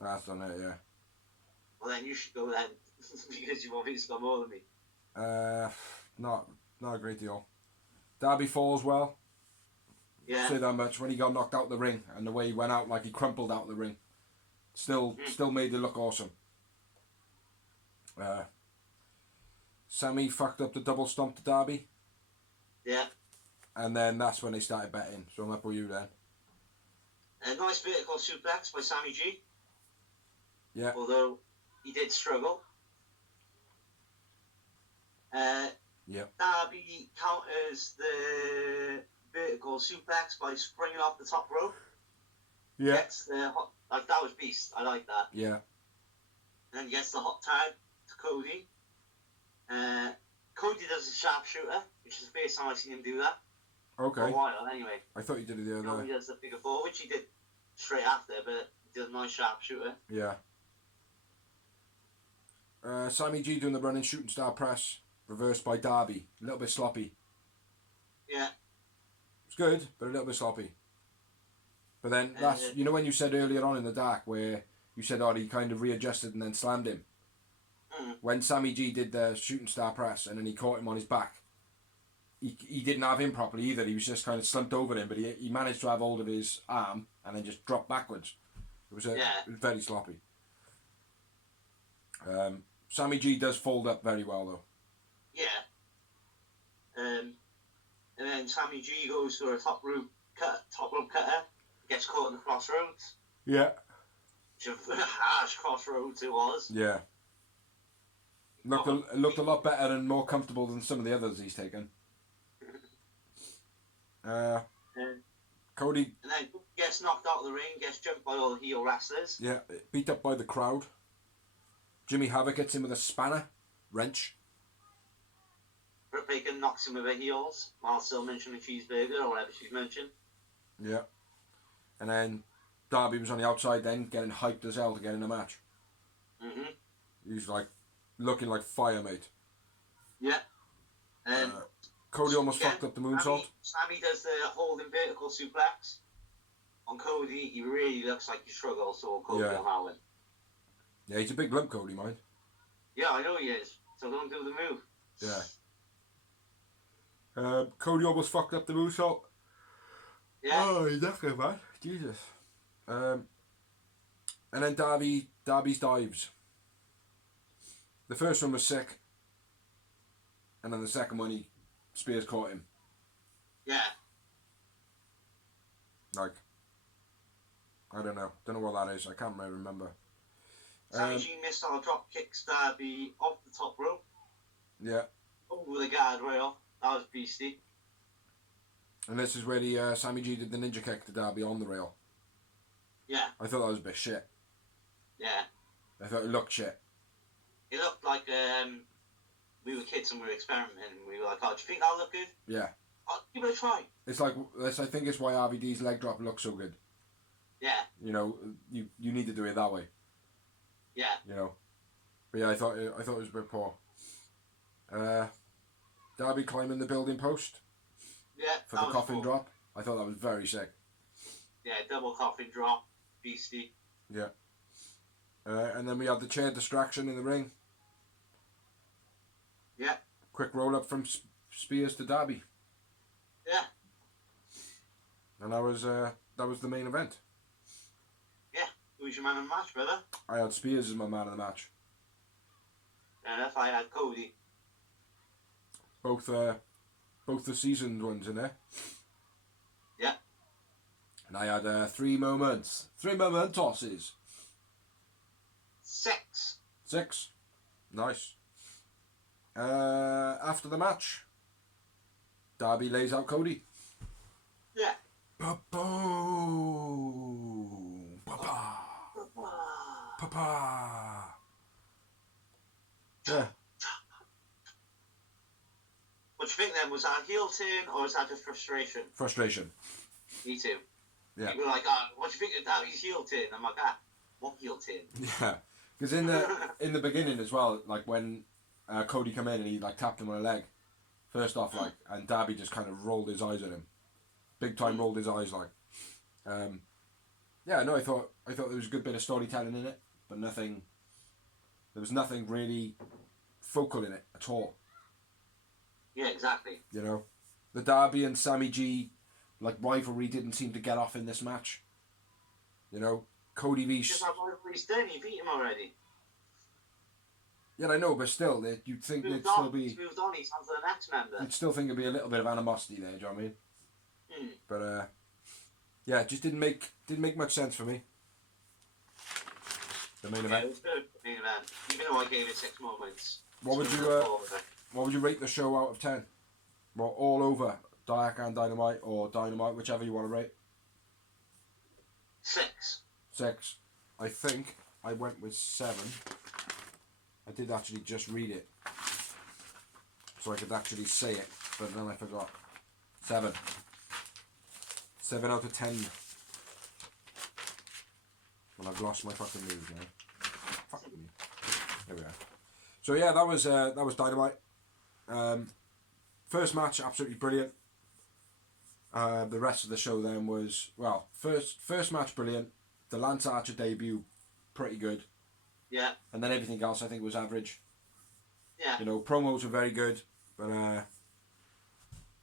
That's on it, yeah. Well, then you should go then, because you've obviously got more than me. Not a great deal. Darby falls well. Yeah. Say that much. When he got knocked out the ring and the way he went out, like he crumpled out the ring, still made it look awesome. Sammy fucked up the double stomp to Darby. Yeah. And then that's when they started betting. So I'm up with you then. A nice vertical suplex by Sammy G. Yeah. Although he did struggle. Yeah. Darby counters the vertical suplex by springing off the top rope. Yeah. Gets the that was beast. I like that. Yeah. And then gets the hot tag to Cody. Cody does a sharpshooter, which is the first time I've seen him do that. Okay. For a while, anyway. I thought you did it the other day. Cody does the figure four, which he did straight after, but he did a nice sharpshooter. Yeah. Sammy G doing the running shooting star press, reversed by Darby. A little bit sloppy. Yeah. It's good, but a little bit sloppy. But then that's when you said earlier on in the dark where you said he kind of readjusted and then slammed him. When Sammy G did the shooting star press and then he caught him on his back, he didn't have him properly either. He was just kind of slumped over him, but he managed to have hold of his arm and then just dropped backwards. It was very sloppy. Sammy G does fold up very well though. Yeah. And then Sammy G goes for a top rope cutter, gets caught in the crossroads. Yeah. Which a harsh crossroads it was. Yeah. Looked a lot better and more comfortable than some of the others he's taken. Cody. And then gets knocked out of the ring, gets jumped by all the heel wrestlers. Yeah, beat up by the crowd. Jimmy Havoc hits him with a spanner, wrench. Britt Baker knocks him with her heels while still mentioning cheeseburger or whatever she's mentioned. Yeah. And then Darby was on the outside then, getting hyped as hell to get in the match. He's like looking like fire, mate. Yeah. Cody almost fucked up the moonsault. Sammy does the holding vertical suplex. On Cody, he really looks like he struggles, so Cody on that one. Yeah, he's a big lump, Cody, mind. Yeah, I know he is. So don't do the move. Yeah. Cody almost fucked up the moonsault. Yeah. Oh, he's definitely man. Jesus. And then Darby's dives. The first one was sick. And then the second one, Spears caught him. Yeah. Like, I don't know. Don't know what that is. I can't really remember. Sammy G missed on a drop kicks Darby off the top rope. Yeah. Over the guardrail. That was beastie. And this is where the Sammy G did the ninja kick to Darby on the rail. Yeah. I thought that was a bit shit. Yeah. I thought it looked shit. It looked like we were kids and we were experimenting. We were like, oh, do you think that'll look good? Yeah. Oh, give it a try. It's like, I think it's why RVD's leg drop looks so good. Yeah. You know, you need to do it that way. Yeah. You know. But yeah, I thought it was a bit poor. Darby climbing the building post. Yeah. For the coffin drop. I thought that was very sick. Yeah, double coffin drop. Beastie. Yeah. And then we had the chair distraction in the ring. Yeah. Quick roll up from Spears to Darby. Yeah. And that was the main event. Yeah. Who's your man in the match, brother? I had Spears as my man of the match. And if I had Cody. Both the seasoned ones in there. Yeah. And I had 3 moments. 3 tosses. 6. 6. Nice. After the match, Darby lays out Cody. Yeah. Boom. Chopper. Yeah. What do you think then? Was that a heel turn or was that just frustration? Frustration. Me too. Yeah. People were like, oh, what do you think of Darby's heel turn? I'm like, what heel turn? Yeah. Because in the beginning as well, like when Cody come in and he like tapped him on the leg, first off, like, and Darby just kind of rolled his eyes at him, big time rolled his eyes, like. Yeah, no, I thought there was a good bit of storytelling in it, but nothing. There was nothing really focal in it at all. Yeah, exactly. You know, the Darby and Sammy G, like, rivalry didn't seem to get off in this match. You know, Cody V. Just that rivalry's done. You beat him already. Yeah, I know, but still, you'd think there'd still be. He's moved on. He's on to the next member. You'd still think there'd be a little bit of animosity there. Do you know what I mean? But yeah, it just didn't make much sense for me. The main event. It was good. The main event. Even though I gave it 6 moments. What would you rate the show out of 10? Well, all over Dark and Dynamite, or Dynamite, whichever you want to rate. 6. 6. I think I went with 7. I did actually just read it, so I could actually say it, but then I forgot. 7. 7 out of 10. Well, I've lost my fucking news now. Fuck me. There we are. So yeah, that was Dynamite. First match, absolutely brilliant. The rest of the show then was, well, first match brilliant. The Lance Archer debut, pretty good. Yeah. And then everything else I think was average. Yeah. You know, promos were very good, but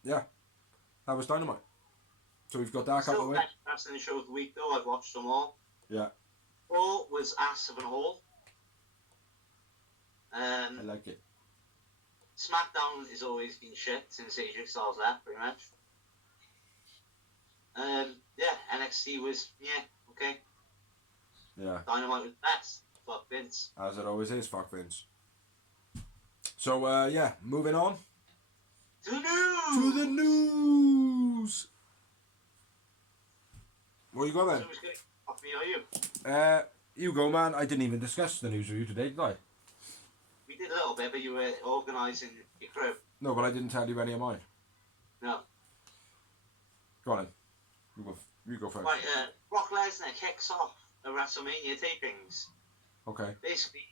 yeah, that was Dynamite. So we've got Dark out of the way. Best in the show of the week though. I've watched them all. Yeah. Raw was ass of an all. I like it. SmackDown has always been shit since AJ Styles left, pretty much. Yeah, NXT was, okay. Yeah. Dynamite was best. Fuck Vince. As it always is, fuck Vince. So, yeah, moving on. To the news! To the news! What you got then? So who's going to off me or you? You go, man. I didn't even discuss the news with you today, did I? We did a little bit, but you were organising your crew. No, but I didn't tell you any of mine. No. Go on then. You go first. Right, Brock Lesnar kicks off the WrestleMania tapings. Okay. Basically,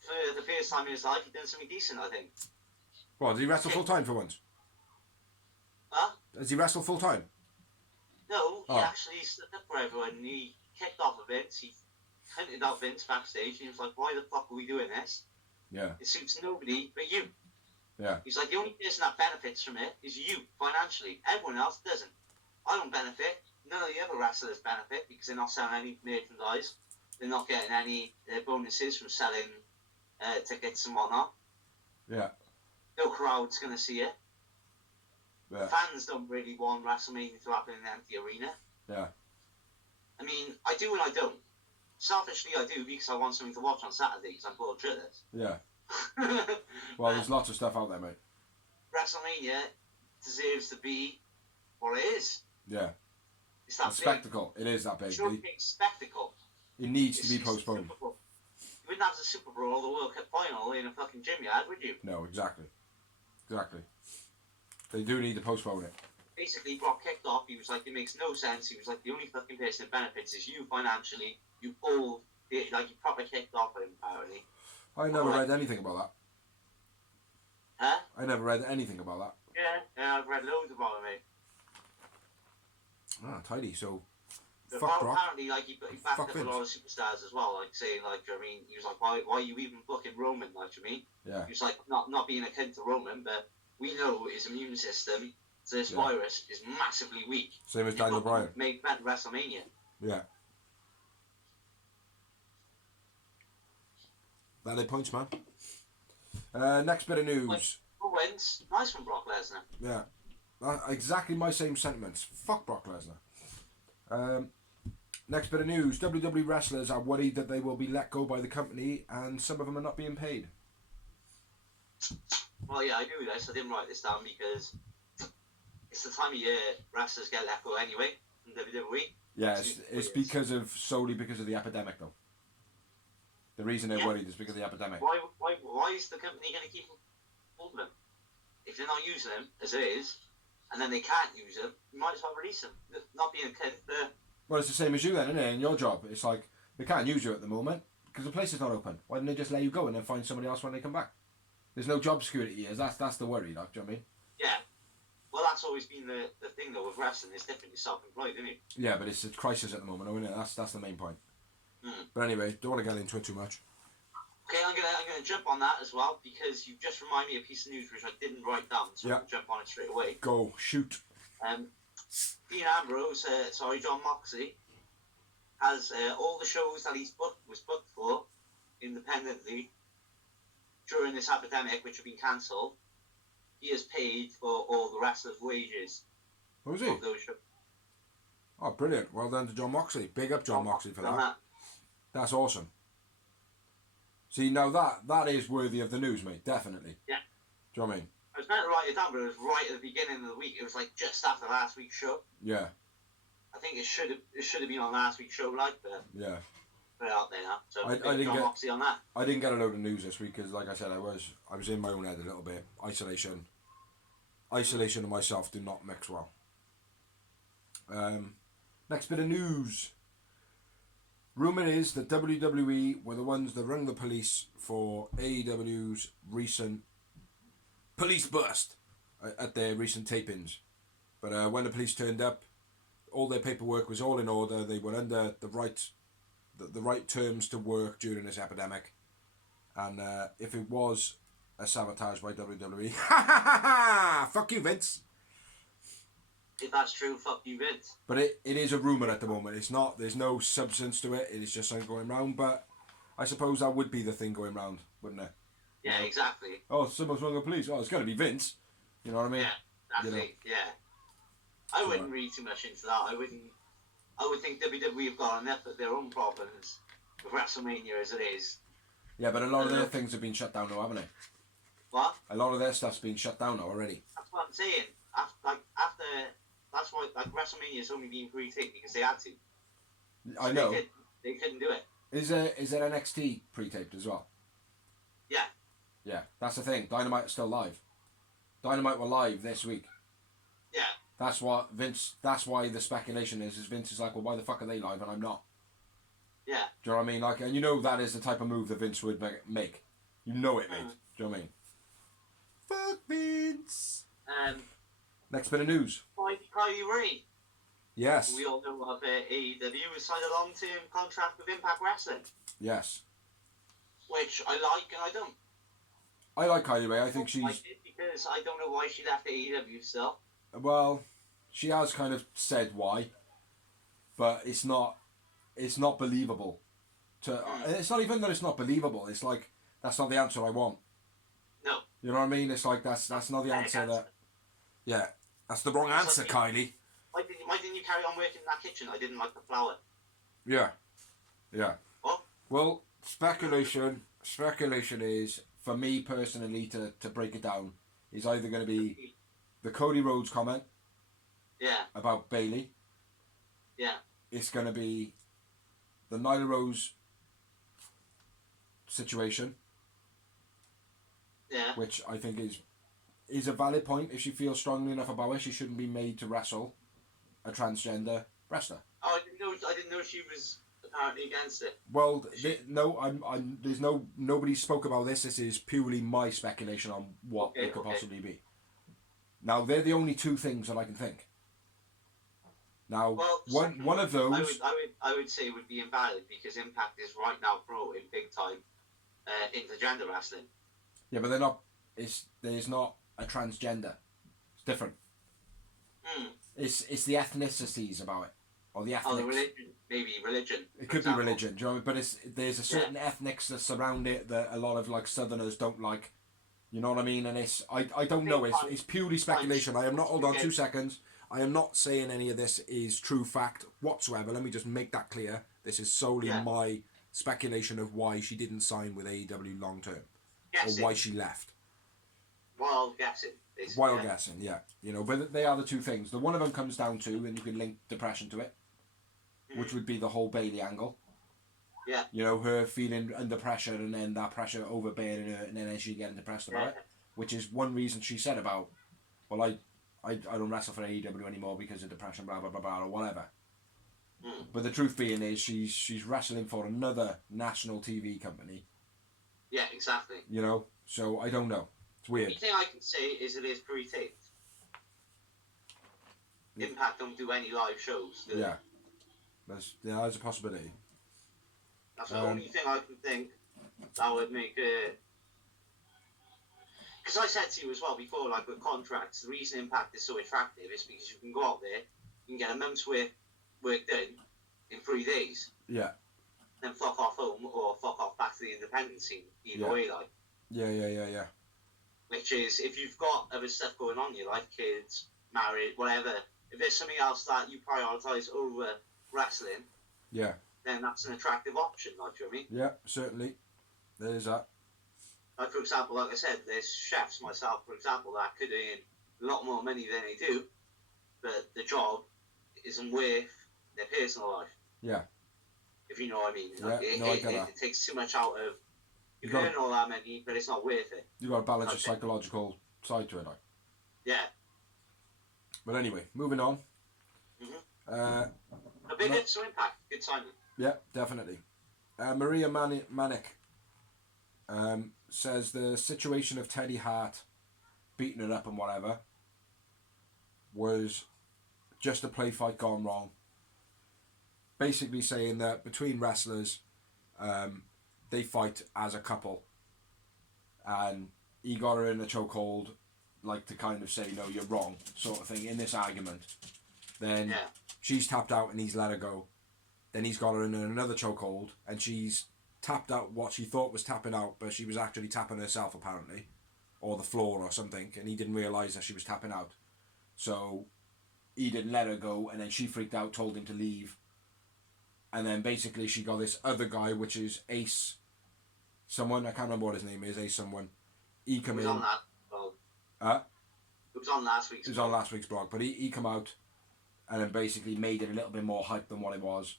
for the first time in his life, he done something decent, I think. Well, did he wrestle full time for once? Huh? Does he wrestle full time? No, he actually stood up for everyone. He kicked off of Vince. He hunted out Vince backstage, and he was like, "Why the fuck are we doing this? Yeah. It suits nobody but you." Yeah. He's like, "The only person that benefits from it is you financially. Everyone else doesn't. I don't benefit. None of the other wrestlers benefit because they're not selling any merchandise. They're not getting any bonuses from selling tickets and whatnot. Yeah. No crowd's gonna see it. Yeah. Fans don't really want WrestleMania to happen in an empty arena. Yeah. I mean, I do and I don't. Selfishly, I do because I want something to watch on Saturdays. I'm bored shitless. Yeah. Well, there's lots of stuff out there, mate. WrestleMania deserves to be what it is. Yeah. It's that a spectacle. It is that big. It's a big spectacle. It needs to be postponed. You wouldn't have the Super Bowl or the World Cup final in a fucking gym yard, would you? No, exactly. Exactly. They do need to postpone it. Basically, Brock kicked off. He was like, it makes no sense. He was like, the only fucking person that benefits is you financially. You all, like, you proper kicked off at him, apparently. I never read anything about that. Huh? I never read anything about that. Yeah, I've read loads about it, mate. Ah, tidy. So, But fuck Brock. apparently, like, he backed up a lot of superstars as well, like, saying, like, I mean, he was like, why are you even booking Roman, like, I mean? Yeah. He was like, not being a cunt to Roman, but we know his immune system to this virus is massively weak. Same as Daniel Bryan. Make that WrestleMania. Yeah. Valid points, man. Next bit of news. Who wins? Nice from Brock Lesnar. Yeah. Exactly my same sentiments. Fuck Brock Lesnar. Next bit of news. WWE wrestlers are worried that they will be let go by the company and some of them are not being paid. Well, yeah, I knew this. I didn't write this down because it's the time of year wrestlers get let go anyway from WWE. Yeah, it's solely because of the epidemic, though. The reason they're worried is because of the epidemic. Why is the company going to keep holding them? If they're not using them as it is, and then they can't use them, you might as well release them. Not being a kid. Well, it's the same as you then, isn't it? In your job, it's like they can't use you at the moment because the place is not open. Why don't they just let you go and then find somebody else when they come back? There's no job security here. That's the worry, like, do you know what I mean? Yeah. Well, that's always been the thing though with wrestling. It's different. You're self-employed, isn't it? Yeah, but it's a crisis at the moment, isn't it? That's the main point. Mm. But anyway, don't want to get into it too much. Okay, I'm gonna jump on that as well because you just reminded me of a piece of news which I didn't write down, so I'll jump on it straight away. Go, shoot. Dean Ambrose, John Moxley, has all the shows that was booked for independently during this epidemic, which have been cancelled. He has paid for all the wrestlers' wages. What was he? Oh, brilliant! Well done to John Moxley. Big up John Moxley for that. That's awesome. See, now that is worthy of the news, mate. Definitely. Yeah. Do you know what I mean? I was meant to write it down, but it was right at the beginning of the week. It was like just after last week's show. Yeah. I think it should have been on last week's show, like, but yeah. Put it out there now. So I didn't get Moxley on that. I didn't get a load of news this week because, like I said, I was in my own head a little bit. Isolation and myself do not mix well. Next bit of news. Rumour is that WWE were the ones that rang the police for AEW's recent police bust at their recent tapings. But when the police turned up, all their paperwork was all in order. They were under the right terms to work during this epidemic. And if it was a sabotage by WWE, fuck you, Vince. If that's true, fuck you, Vince. But it is a rumour at the moment. It's not. There's no substance to it. It is just something going round. But I suppose that would be the thing going round, wouldn't it? Yeah, exactly. Oh, someone's wrong with the police. Oh, it's got to be Vince. You know what I mean? Yeah, that's it. Yeah. I wouldn't read too much into that. I would think WWE have got enough of their own problems with WrestleMania as it is. Yeah, but a lot of their things have been shut down now, haven't they? What? A lot of their stuff's been shut down now already. That's what I'm saying. After that's why WrestleMania's only been pre-taped because they had to. I know. They couldn't do it. Is there NXT pre-taped as well? Yeah. Yeah, that's the thing. Dynamite is still live. Dynamite were live this week. Yeah. That's what Vince. That's why the speculation is Vince is like, well, why the fuck are they live and I'm not? Yeah. Do you know what I mean? Like, and you know that is the type of move that Vince would make. You know it, mate. Do you know what I mean? Fuck Vince. Next bit of news. Kylie Ray. Yes. We all know of AEW has signed a long-term contract with Impact Wrestling. Yes. Which I like and I don't. I like Kylie Ray. I think she's. I did because I don't know why she left AEW still. Well, she has kind of said why, but it's not believable. It's not even that it's not believable. It's like that's not the answer I want. No. You know what I mean? It's like that's not the answer that. Yeah, that's the wrong answer, Kylie. Why didn't you carry on working in that kitchen? I didn't like the flour. Yeah. Yeah. What? Well, speculation is, for me personally, to break it down, is either going to be the Cody Rhodes comment. Yeah. About Bayley. Yeah. It's going to be the Nyla Rose situation. Yeah. Which I think is a valid point. If she feels strongly enough about it, she shouldn't be made to wrestle a transgender wrestler. Oh, I didn't know she was apparently against it. Well, there's nobody spoke about this. This is purely my speculation on what it could possibly be. Now, they're the only two things that I can think. Now, one of those... I would say would be invalid because Impact is right now promoting big time intergender wrestling. Yeah, but they're not... There's not a transgender. It's different. It's the ethnicities about it. Or the ethnics. Oh, the religion. Maybe religion. It could be religion, do you know what I mean? But there's a certain ethnics that surround it that a lot of like Southerners don't like. You know what I mean? And I don't know. It's purely speculation. I am not. Hold on, 2 seconds. I am not saying any of this is true fact whatsoever. Let me just make that clear. This is solely my speculation of why she didn't sign with AEW long term, or why she left. Wild guessing. Wild guessing, yeah. You know, but they are the two things. The one of them comes down to, and you can link depression to it. which would be the whole Bailey angle. Yeah. You know, her feeling under pressure and then that pressure overbearing her and then she getting depressed about it. Which is one reason she said about, well, I don't wrestle for AEW anymore because of depression, blah, blah, blah, blah, or whatever. But the truth being is she's wrestling for another national TV company. Yeah, exactly. You know, so I don't know. It's weird. The only thing I can say is it is pre-taped. Impact don't do any live shows, do they? Yeah. There's a possibility. That's the only thing I can think that would make it... Because I said to you as well before, like with contracts, the reason Impact is so attractive is because you can go out there, you can get a month's work done in 3 days. Yeah. Then fuck off home or fuck off back to the independent scene, either way, like. Yeah. Which is, if you've got other stuff going on in your life, kids, married, whatever, if there's something else that you prioritise over wrestling, then that's an attractive option, like, do you know what I mean? Yeah, certainly. There is that. Like, for example, like I said, there's chefs, myself, for example, that could earn a lot more money than they do, but the job isn't worth their personal life. Yeah. If you know what I mean. Like, it takes too much out of... You can earn all that money, but it's not worth it. You've got to balance your psychological side to it, like. Yeah. But anyway, moving on. A big hit to Impact. Good timing. Yeah, definitely. Maria Manic says the situation of Teddy Hart beating her up and whatever was just a play fight gone wrong. Basically saying that between wrestlers, they fight as a couple. And he got her in a chokehold, like to kind of say, no, you're wrong, sort of thing, in this argument. Then she's tapped out and he's let her go. Then he's got her in another chokehold and she's tapped out what she thought was tapping out, but she was actually tapping herself apparently, or the floor or something, and he didn't realise that she was tapping out. So he didn't let her go, and then she freaked out, told him to leave. And then basically she got this other guy, which is Ace someone, I can't remember what his name is, Ace someone. He come in. On that blog. It was on last week's blog. It was on last week's blog, but he come out and then basically made it a little bit more hype than what it was.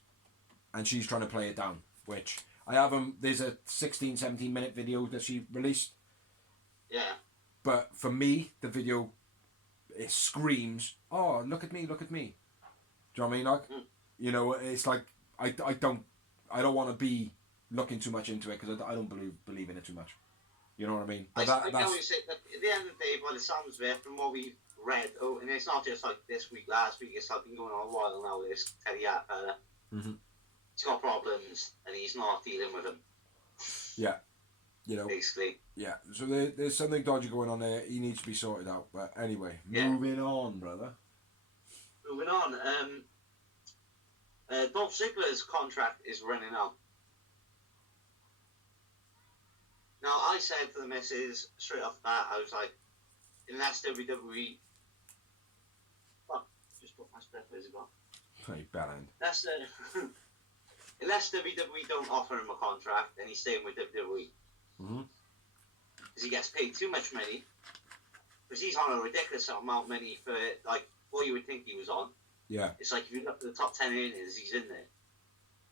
And she's trying to play it down, which I have there's a 16, 17 minute video that she released. Yeah. But for me, the video, it screams, oh, look at me. Do you know what I mean? Like, you know, it's like, I don't want to be looking too much into it because I don't believe in it too much. You know what I mean? But that's... At the end of the day, by the sounds of it, from what we've read, and it's not just like this week, last week, it's like been going on a while now, this Teddy Hart fella. He's got problems and he's not dealing with them. Yeah. You know. Basically. Yeah. So there's something dodgy going on there. He needs to be sorted out. But anyway, moving on, brother. Moving on. Dolph Ziggler's contract is running out. Now, I said to the missus straight off the bat, I was like, unless WWE... Fuck, just put my breath, where's it gone? Hey, bad end. Unless WWE don't offer him a contract, then he's staying with WWE. Because he gets paid too much money. Because he's on a ridiculous amount of money for, like, what you would think he was on. Yeah. It's like, if you look at the top 10 earners, he's in there.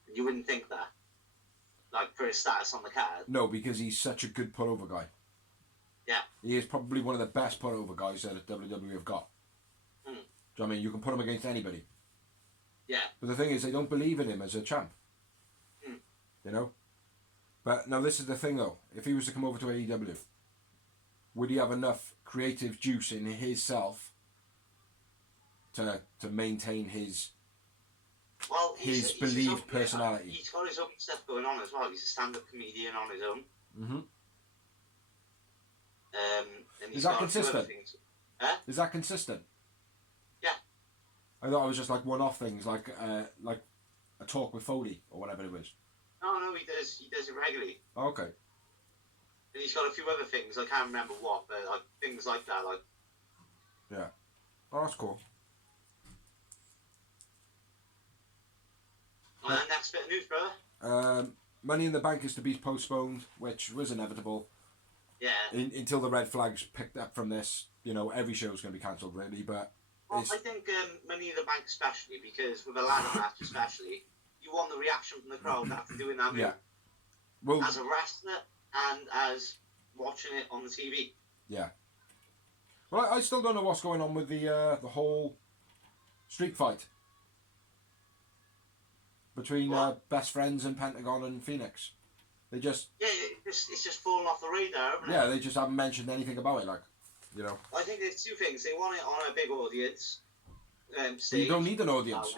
And you wouldn't think that. Like, for his status on the card. No, because he's such a good put-over guy. Yeah. He is probably one of the best put-over guys that WWE have got. Do you know what I mean? You can put him against anybody. Yeah. But the thing is, they don't believe in him as a champ. You know? But now this is the thing, though. If he was to come over to AEW, would he have enough creative juice in his self to maintain his... Well, his believed personality. He's got his own stuff going on as well. He's a stand-up comedian on his own. And is that consistent? Huh? Is that consistent? Yeah. I thought it was just like one-off things, like a talk with Foley or whatever it was. No, he does it regularly. Oh, okay. And he's got a few other things. I can't remember what, but like things like that. Like. Yeah. Oh, that's cool. Next bit of news, brother. Money in the Bank is to be postponed, which was inevitable. Yeah. Until the red flags picked up from this, you know, every show's going to be cancelled, really. But Well, I think Money in the Bank especially, because with a ladder match especially, you want the reaction from the crowd after doing that move. Yeah. Well, as a wrestler and as watching it on the TV. Yeah. Well, I still don't know what's going on with the whole street fight between Best Friends and Pentagon and Phoenix. They just it's just fallen off the radar, haven't it? They just haven't mentioned anything about it, like, you know. I think there's two things. They want it on a big audience. Stage. You don't need an audience.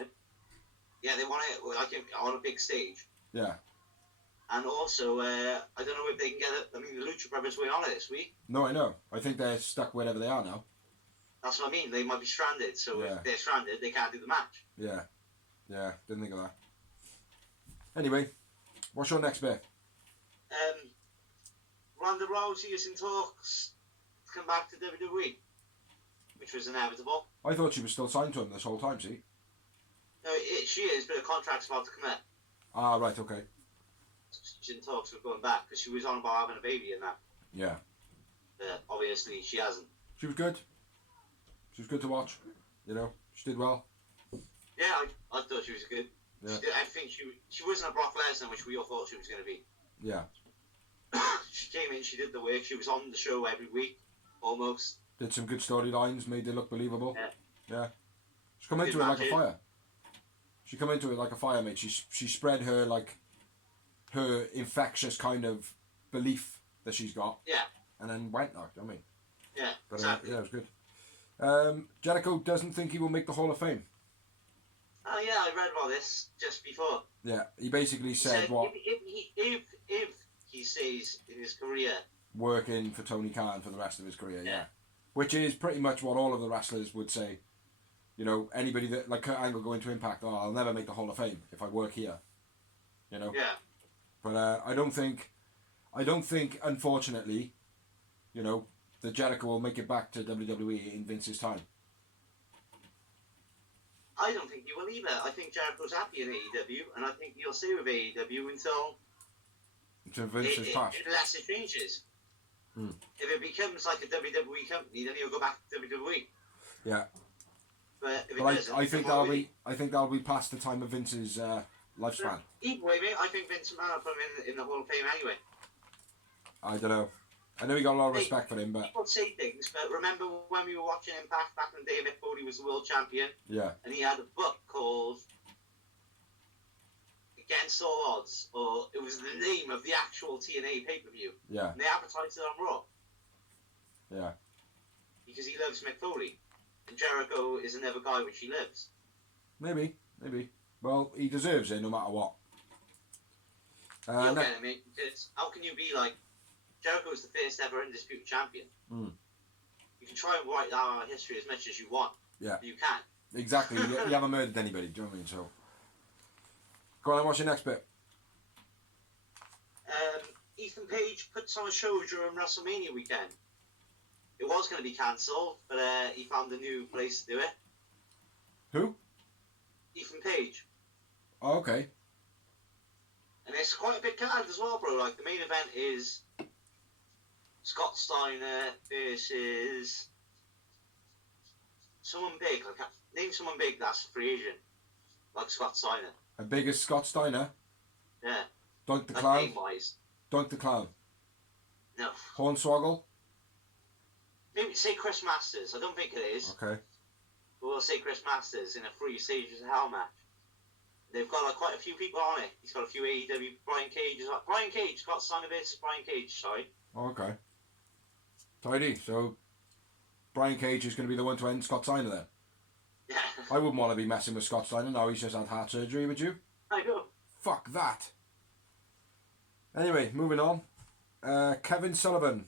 Yeah, they want it like on a big stage. Yeah. And also, I don't know if they can get it. I mean, the Lucha Brothers went on it this week. No, I know. I think they're stuck wherever they are now. That's what I mean. They might be stranded. So if they're stranded, they can't do the match. Yeah. Yeah, didn't think of that. Anyway, what's your next bit? Ronda Rousey is in talks to come back to WWE, which was inevitable. I thought she was still signed to him this whole time, see? No, she is, but her contract's about to come out. Ah, right, okay. She's in talks of going back, because she was on about having a baby and that. Yeah. Obviously, she hasn't. She was good. She was good to watch. You know, she did well. Yeah, I thought she was good. Yeah. I think she wasn't a Brock Lesnar, which we all thought she was going to be. Yeah. She came in, she did the work, she was on the show every week, almost. Did some good storylines, made it look believable. Yeah. She come into it like a fire. She come into it like a fire, mate. She spread her, like, her infectious kind of belief that she's got. Yeah. And then went, like, I mean. Yeah, but, exactly. Yeah, it was good. Jericho doesn't think he will make the Hall of Fame. Oh, yeah, I read about this just before. Yeah, he basically said what... If he stays in his career... Working for Tony Khan for the rest of his career, yeah. Which is pretty much what all of the wrestlers would say. You know, anybody that... Like Kurt Angle going to Impact, I'll never make the Hall of Fame if I work here. You know? Yeah. But I don't think, unfortunately, you know, that Jericho will make it back to WWE in Vince's time. I don't think he will either. I think Jericho's happy in AEW, and I think he'll stay with AEW until Vince's passed. Unless it changes. If it becomes like a WWE company, then he'll go back to WWE. Yeah. But if it doesn't, I think that'll be past the time of Vince's lifespan. Either way, mate, I think Vince McMahon will put him in the Hall of Fame anyway. I don't know. I know he got a lot of respect for him, but... People say things, but remember when we were watching Impact back in the day, Mick Foley was the world champion? Yeah. And he had a book called Against All Odds, or it was the name of the actual TNA pay-per-view. Yeah. And they advertised it on Raw. Yeah. Because he loves Mick Foley. And Jericho is another guy which he loves. Maybe. Well, he deserves it no matter what. You'll get it, mate, because how can you be like... Jericho is the first ever undisputed champion. You can try and write down our history as much as you want. Yeah. But you can't. Exactly. You haven't murdered anybody, do you know what I mean? So... Go on, what's your next bit? Ethan Page puts on a show during WrestleMania weekend. It was going to be cancelled, but he found a new place to do it. Who? Ethan Page. Oh, okay. And it's quite a big card as well, bro. Like, the main event is Scott Steiner versus someone big. Like, name someone big that's a free agent. Like Scott Steiner. As big as Scott Steiner? Yeah. Doink the like Clown? Name-wise. Doink the Clown? No. Hornswoggle? Maybe say Chris Masters. I don't think it is. Okay. But we'll say Chris Masters in a 3 Stages of Hell match. They've got like quite a few people on it. He's got a few AEW. Brian Cage, Scott Steiner versus Brian Cage, sorry. Oh, okay. Tidy. So, Brian Cage is going to be the one to end Scott Steiner then? Yeah. I wouldn't want to be messing with Scott Steiner now he's just had heart surgery, would you? I know. Fuck that. Anyway, moving on. Kevin Sullivan,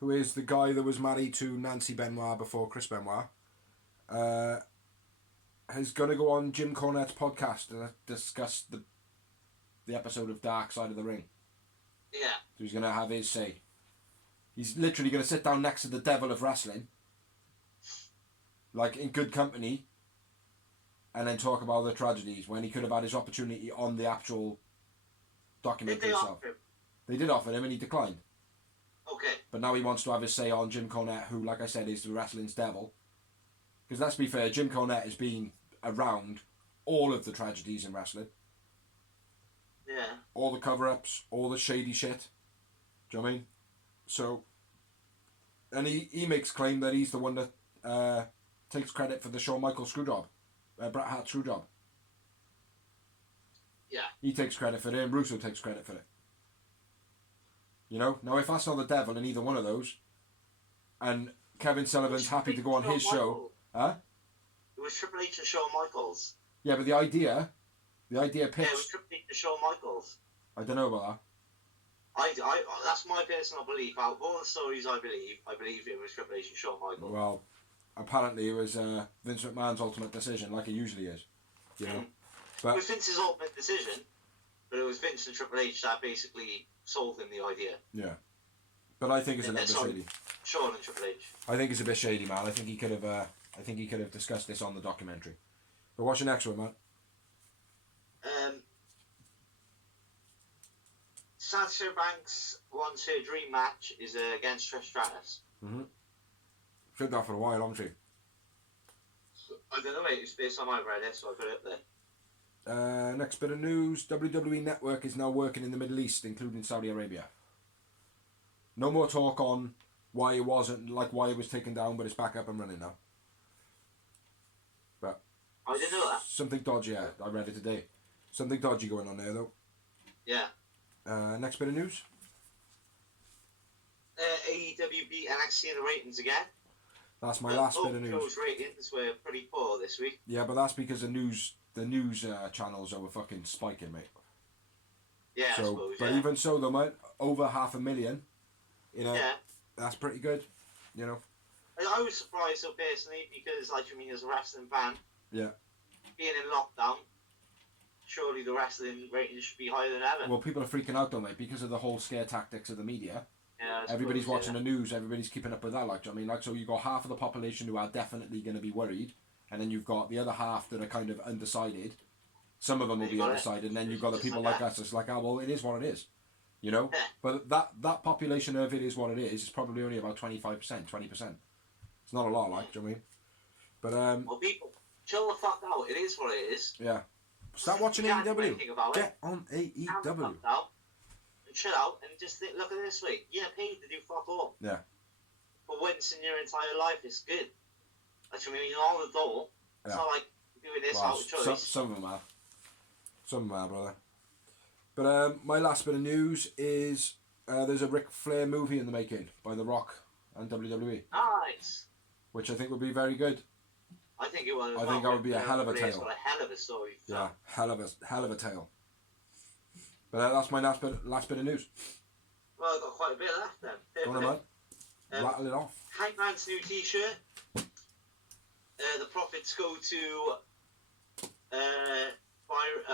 who is the guy that was married to Nancy Benoit before Chris Benoit, is going to go on Jim Cornette's podcast to discuss the episode of Dark Side of the Ring. Yeah. So he's going to have his say. He's literally going to sit down next to the devil of wrestling, like in good company, and then talk about the tragedies when he could have had his opportunity on the actual documentary itself. They did offer him and he declined. Okay. But now he wants to have his say on Jim Cornette, who, like I said, is the wrestling's devil. Because let's be fair, Jim Cornette has been around all of the tragedies in wrestling. Yeah. All the cover-ups, all the shady shit. Do you know what I mean? So, and he makes claim that he's the one that takes credit for the Shawn Michaels screw job. Bret Hart screw job. Yeah. He takes credit for it, and Russo takes credit for it. You know? Now, if that's not the devil in either one of those, and Kevin Sullivan's happy to go on his show... Huh? It was Triple H and Shawn Michaels. Yeah, but the idea pitched... Yeah, it was Triple H and Shawn Michaels. I don't know about that. I that's my personal belief. Out of all the stories I believe it was Triple H and Shawn Michaels. Well, apparently it was Vince McMahon's ultimate decision, like it usually is. You know? But it was Vince's ultimate decision, but it was Vince and Triple H that basically sold him the idea. Yeah. But I think it's a little bit shady. Shawn and Triple H. I think it's a bit shady, man. I think he could have discussed this on the documentary. But what's your next one, man? Sasha Banks wants her dream match is against Trish Stratus. Mm-hmm. Said that for a while, haven't she? I don't know, mate. It's based on my read it, so I put it there. Next bit of news. WWE Network is now working in the Middle East, including Saudi Arabia. No more talk on why it was taken down, but it's back up and running now. But I didn't know that. Something dodgy, yeah. I read it today. Something dodgy going on there, though. Yeah. Next bit of news. AEW beat NXT in the ratings again. That's my last bit of news. Those ratings were pretty poor this week. Yeah, but that's because the news channels are fucking spiking, mate. Yeah, so, I suppose, but even so, though, mate, over 500,000. You know, yeah. That's pretty good. You know. I was surprised, though, personally, because, as a wrestling fan, yeah, being in lockdown, surely the wrestling ratings should be higher than ever. Well, people are freaking out, though, mate, because of the whole scare tactics of the media. Yeah, everybody's watching the news. Everybody's keeping up with that. So you got half of the population who are definitely going to be worried, and then you've got the other half that are kind of undecided. Some of them will be undecided, and then you've got the people like us. It's like, well, it is what it is, you know. Yeah. But that population of it is what it is probably only about 25%, 20%. It's not a lot, do you know what I mean? But well, people, chill the fuck out. It is what it is. Yeah. Start watching AEW. Get on AEW. Chill out and just look at it this way. You're paid to do fuck all. Yeah. But once in your entire life, it's good. You're on the door. It's not like doing this out of choice. Some of them are. Some of them are, brother. But my last bit of news is there's a Ric Flair movie in the making by The Rock and WWE. Nice. Which I think would be very good. I think it will. I think that would be a hell of a tale. Got a hell of a story. Yeah, hell of a tale. But that's my last bit of news. Well, I've got quite a bit left then. Go on, man. Rattle it off. Hangman's new T-shirt. The profits go to a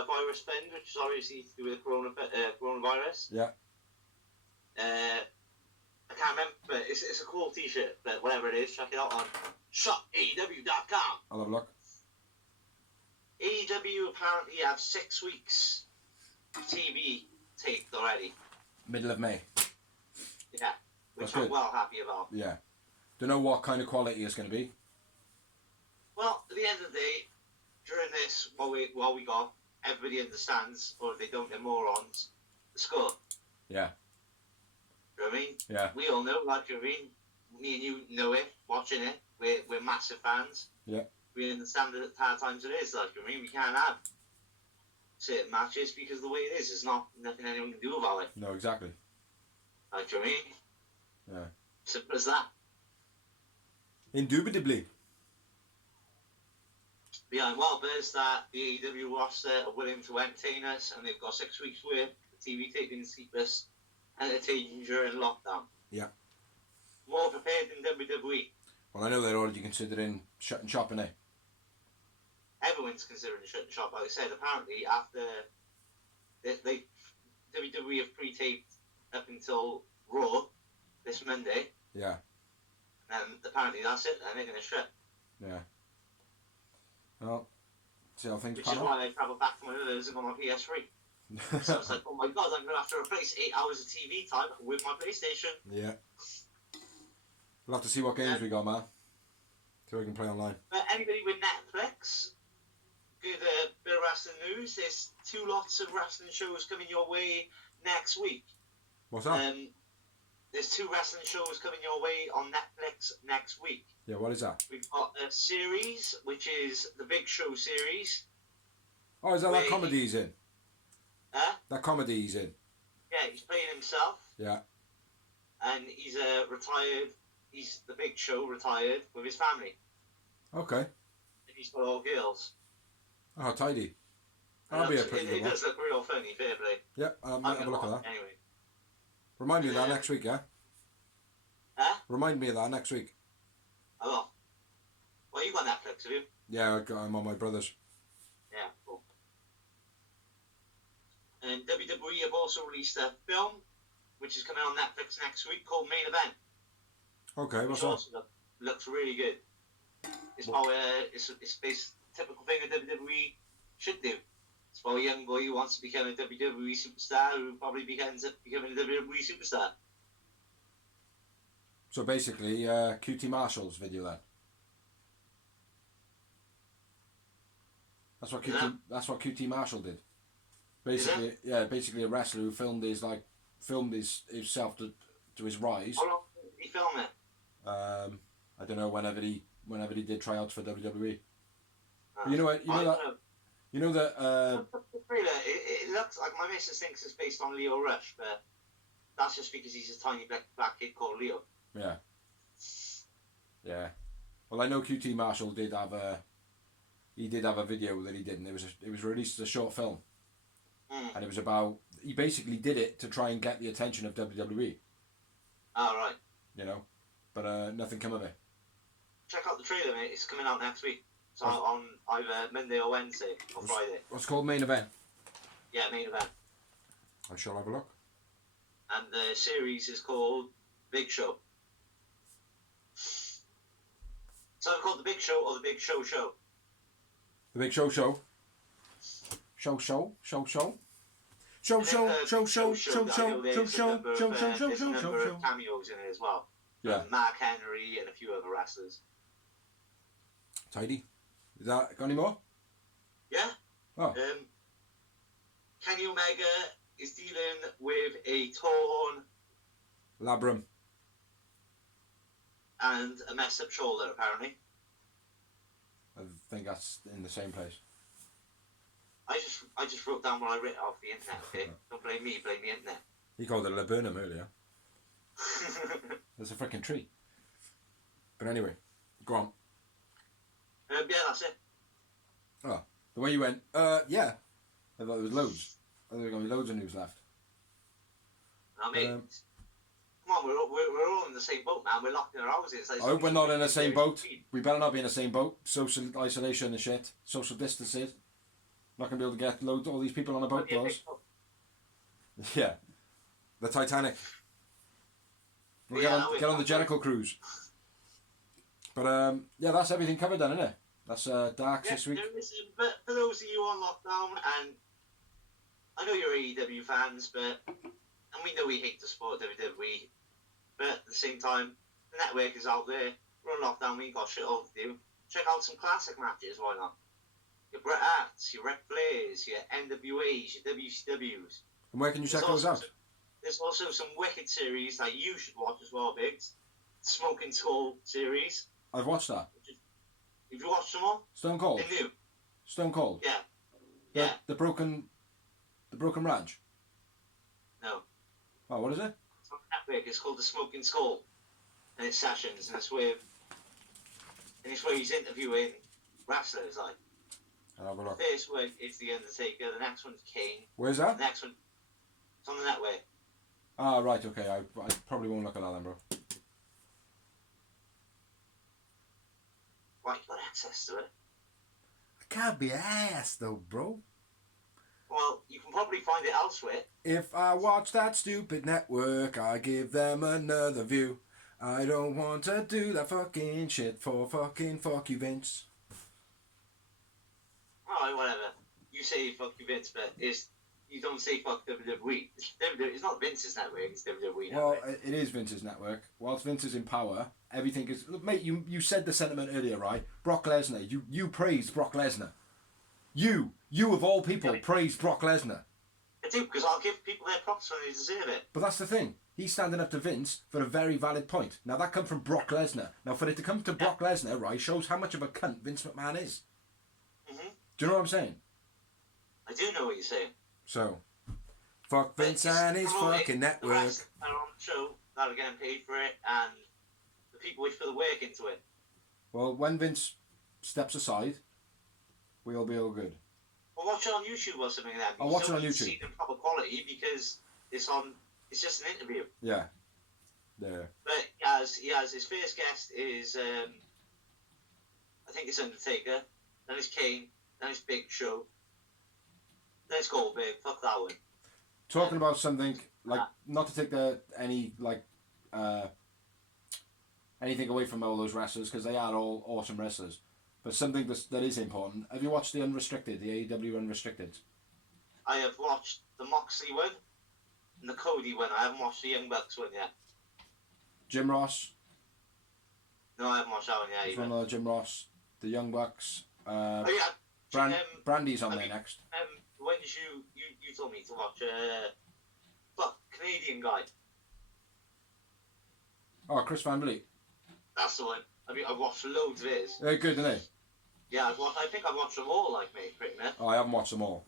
virus fund, which is obviously to do with the coronavirus. Yeah. I can't remember. It's a cool T-shirt, but whatever it is, check it out on shopaew.com. I'll have a look. AEW apparently have 6 weeks TV taped already. Middle of May. Yeah, which I'm well happy about. Yeah. Don't know what kind of quality it's going to be. Well, at the end of the day, during this, while we got, everybody understands, or if they don't, they're morons, the score. Yeah. You know what I mean? Yeah. We all know, you know what I mean? Me and you know it, watching it. We're massive fans. Yeah. We understand that at hard times it is, you know what I mean? We can't have certain matches because of the way it is. There's nothing anyone can do about it. No, exactly. You know what I mean? Yeah. Simple as that. Indubitably. Yeah, I'm well versed that the AEW roster are willing to entertain us, and they've got 6 weeks worth of TV taping to keep us entertained during lockdown. Yeah. More prepared than WWE. Well, I know they're already considering shutting shop, innit? Everyone's considering shutting shop. Like I said, apparently after they WWE have pre-taped up until Raw this Monday. Yeah. And apparently that's it, and they're going to shut. Yeah. Well, see how things Which pan is out. why I travelled back to my others and got my PS3. So I was like, oh my god, I'm going to have to replace 8 hours of TV time with my PlayStation. Yeah. We'll have to see what games we got, man. See if we can play online. But anybody with Netflix, good bit of wrestling news. There's 2 lots of wrestling shows coming your way next week. What's that? There's 2 wrestling shows coming your way on Netflix next week. Yeah, what is that? We've got a series, which is the Big Show series. Oh, is that comedy he's in? Huh? That comedy he's in? Yeah, he's playing himself. Yeah. And he's retired. He's the Big Show, retired with his family. Okay. And he's got all girls. Oh, tidy. That'll be a pretty good one. It does look real funny, fair play. Yep, I'll have a look at that. Anyway. Remind me of that next week, yeah? Huh? Remind me of that next week. Oh. Well, you got Netflix, have you? Yeah, I'm on my brother's. Yeah, cool. And WWE have also released a film, which is coming on Netflix next week, called Main Event. Okay, what's that? Also looks really good. It's about it's based typical thing a WWE should do. It's about a young boy who wants to become a WWE superstar who probably ends up becoming a WWE superstar. So basically, QT Marshall's video then. That's what QT Marshall did. Basically, basically a wrestler who filmed himself to his rise. How long did he film it? I don't know. Whenever he did tryouts for WWE. But you know what? You know that. The trailer. It looks like my missus thinks it's based on Leo Rush, but that's just because he's a tiny black kid called Leo. Yeah. Yeah. Well, I know QT Marshall did have a. He did have a video that he did, and it was released as a short film, and it was about. He basically did it to try and get the attention of WWE. Oh right. You know, but nothing come of it. Check out the trailer, mate. It's coming out next week. It's on either Monday or Wednesday or Friday. What's it called? Main Event? Yeah, Main Event. I shall have a look. And the series is called Big Show. So it's called The Big Show or The Big Show Show? The Big Show Show. Show. Cameos in it as well. Yeah. Mark Henry and a few other wrestlers. Tidy. Is that got any more? Yeah. Oh. Kenny Omega is dealing with a torn labrum and a messed up shoulder, apparently. I think that's in the same place. I just wrote down what I read off the internet, okay? Don't blame me, blame the internet. He called it a laburnum earlier. There's a freaking tree. But anyway, go on. Yeah, that's it. Oh, the way you went, yeah. I thought there was loads. I thought there were going to be loads of news left. I mean, come on, we're all in the same boat, man. We're locked in our houses. I hope we're not in the same boat. We better not be in the same boat. Social isolation and shit. Social distancing. Not going to be able to get all these people on a boat, boys. Yeah. The Titanic. We'll get on the Jericho cruise. But, yeah, that's everything covered then, isn't it? That's Darks this week. Listen, but for those of you on lockdown, and I know you're AEW fans, and we know we hate the sport WWE, but at the same time, the network is out there. We're on lockdown, we ain't got shit all to do. Check out some classic matches, why not? Your Bret Harts, your Ric Flairs, your NWAs, your WCWs. And where can you check those out? There's also some wicked series that you should watch as well, Biggs. Smoking Skull series. I've watched that. Have you watched them all? Stone Cold? They're new. Stone Cold? Yeah. The Broken Ranch? No. Oh, what is it? It's not that big. It's called The Smoking Skull. And it's sessions, and it's where he's interviewing wrestlers, like. I'll have a look. The first one is The Undertaker, the next one's Kane. Where's that? The next one, it's on the network. Ah, right, okay. I probably won't look at that then, bro. Right, you got access to it. I can't be asked though, bro. Well, you can probably find it elsewhere. If I watch that stupid network, I give them another view. I don't want to do that fucking shit for fucking fuck you, Vince. Alright, whatever. You say fuck you, Vince, but you don't say fuck WWE. It's not Vince's network, it's WWE network. Well, it is Vince's network. Whilst Vince is in power, everything is... Look, mate, you said the sentiment earlier, right? Brock Lesnar. You praised Brock Lesnar. You of all people praised Brock Lesnar. I do, because I'll give people their props when they deserve it. But that's the thing. He's standing up to Vince for a very valid point. Now, that comes from Brock Lesnar. Now, for it to come to Brock Lesnar, right, shows how much of a cunt Vince McMahon is. Mm-hmm. Do you know what I'm saying? I do know what you're saying. So, fuck Vince and his fucking network. The rest are on the show that are getting paid for it, and the people which put the work into it. Well, when Vince steps aside, we'll be all good. Well, watch it on YouTube or something like that. I'll watch it on YouTube. See the proper quality because it's just an interview. Yeah. But he has his first guest is I think it's Undertaker, then it's Kane, then it's Big Show, then it's Goldberg. Fuck that one. Talking about something like not to take anything away from all those wrestlers because they are all awesome wrestlers, but something that is important. Have you watched the Unrestricted, the AEW Unrestricted? I have watched the Moxley one and the Cody one. I haven't watched the Young Bucks one yet. Jim Ross. No, I haven't watched that one yet either. From Jim Ross, the Young Bucks. Brandy's on there next. When did you told me to watch Canadian guy? Oh, Chris Van Vliet. That's the one. I mean, I've watched loads of his. They're good, aren't they? Yeah, I think I've watched them all, like me, pretty much. Oh, I haven't watched them all.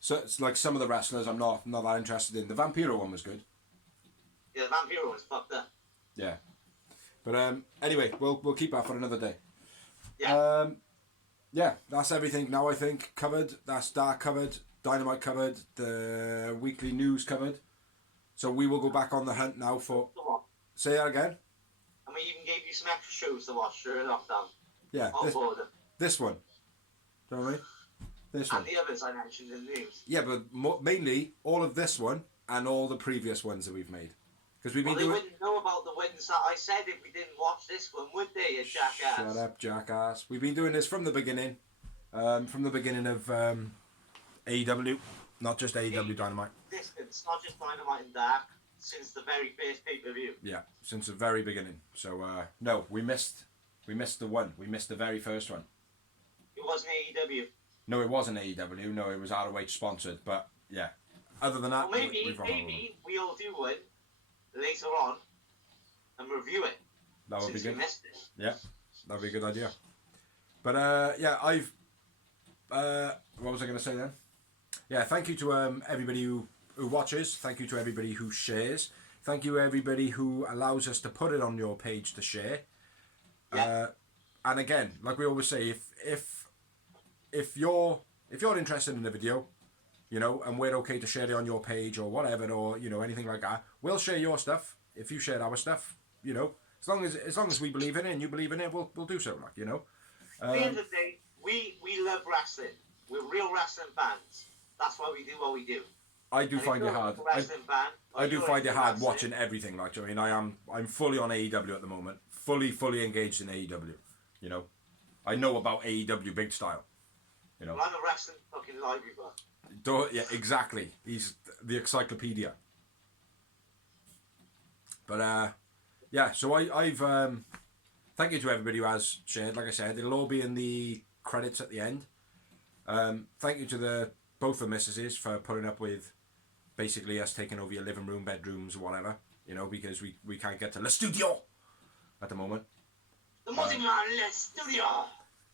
So it's like some of the wrestlers I'm not that interested in. The Vampiro one was good. Yeah, the Vampiro was fucked up. Yeah. But anyway, we'll keep that for another day. Yeah. Yeah, that's everything now, I think, covered. That's Dark covered, Dynamite covered, the weekly news covered. So we will go back on the hunt now for... Say that again? And we even gave you some extra shows to watch during lockdown. Yeah, this one. Do you know what I mean? This one. And the others I mentioned in the news. Yeah, but mainly all of this one and all the previous ones that we've made. Because we've been they wouldn't know about the ones that I said if we didn't watch this one, would they, you jackass? Shut up, jackass. We've been doing this from the beginning. From the beginning of AEW. Not just AEW Dynamite. It's not just Dynamite and Dark. Since the very first pay-per-view. Yeah, since the very beginning. So, no, we missed the one. We missed the very first one. It wasn't AEW. No, it wasn't AEW. No, it was ROH sponsored. But, yeah. Other than that, well, maybe we'll do one later on and review it. That would be good. We missed it. Yeah, that would be a good idea. But, yeah, what was I going to say then? Yeah, thank you to everybody who watches. Thank you to everybody who shares. Thank you everybody who allows us to put it on your page to share. Yeah. And again, like we always say, if you're interested in the video, you know, and we're okay to share it on your page or whatever, or you know, anything like that, we'll share your stuff. If you share our stuff, you know, as long as we believe in it and you believe in it, we'll do so. Like, you know. At the end of the day, we love wrestling. We're real wrestling fans. That's why we do what we do. I do find it hard. I do find it hard watching everything. Like, I mean, I'm fully on AEW at the moment. Fully engaged in AEW. You know, I know about AEW big style. You know, well, I'm a wrestling fucking library book. Yeah, exactly. He's the encyclopedia. But yeah. So I've thank you to everybody who has shared. Like I said, it'll all be in the credits at the end. Thank you to both the missuses for putting up with basically us taking over your living room, bedrooms, or whatever, you know, because we can't get to the studio at the moment. The Modding Man Le Studio!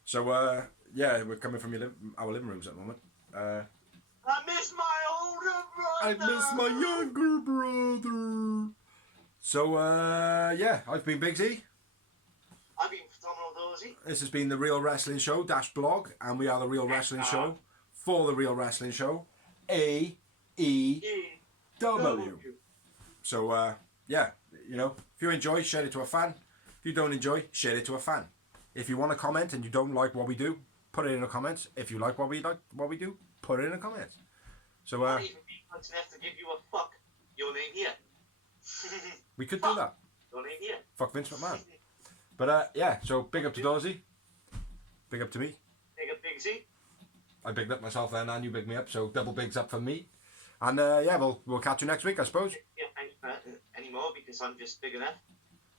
So, yeah, we're coming from our living rooms at the moment. I miss my older brother! I miss my younger brother! So, yeah, I've been Big Z. I've been Phenomenal Dozy. This has been the Real Wrestling Show _blog, and we are the Real Wrestling Show for the Real Wrestling Show. AEW. So, yeah, you know, if you enjoy, share it to a fan. If you don't enjoy, share it to a fan. If you want to comment and you don't like what we do, put it in the comments. If you like what we do, put it in the comments. So, not even be nice enough to give you a fuck. Your name here. We could do that. Your name here. Fuck Vince McMahon. But, yeah, so big up to Dorsey. Big up to me. Big up Big Z. I bigged up myself then, and you bigged me up, so double bigs up for me. And yeah, we'll catch you next week, I suppose. Yeah, thanks for any more because I'm just big enough.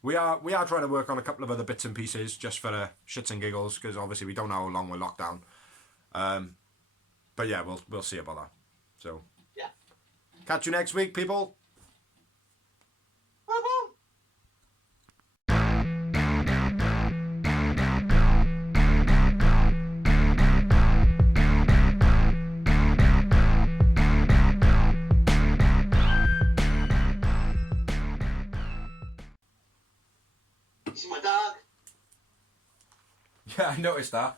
We are trying to work on a couple of other bits and pieces just for shits and giggles, because obviously we don't know how long we're locked down. But yeah, we'll see about that. So yeah. Catch you next week, people. You see my dog? Yeah, I noticed that.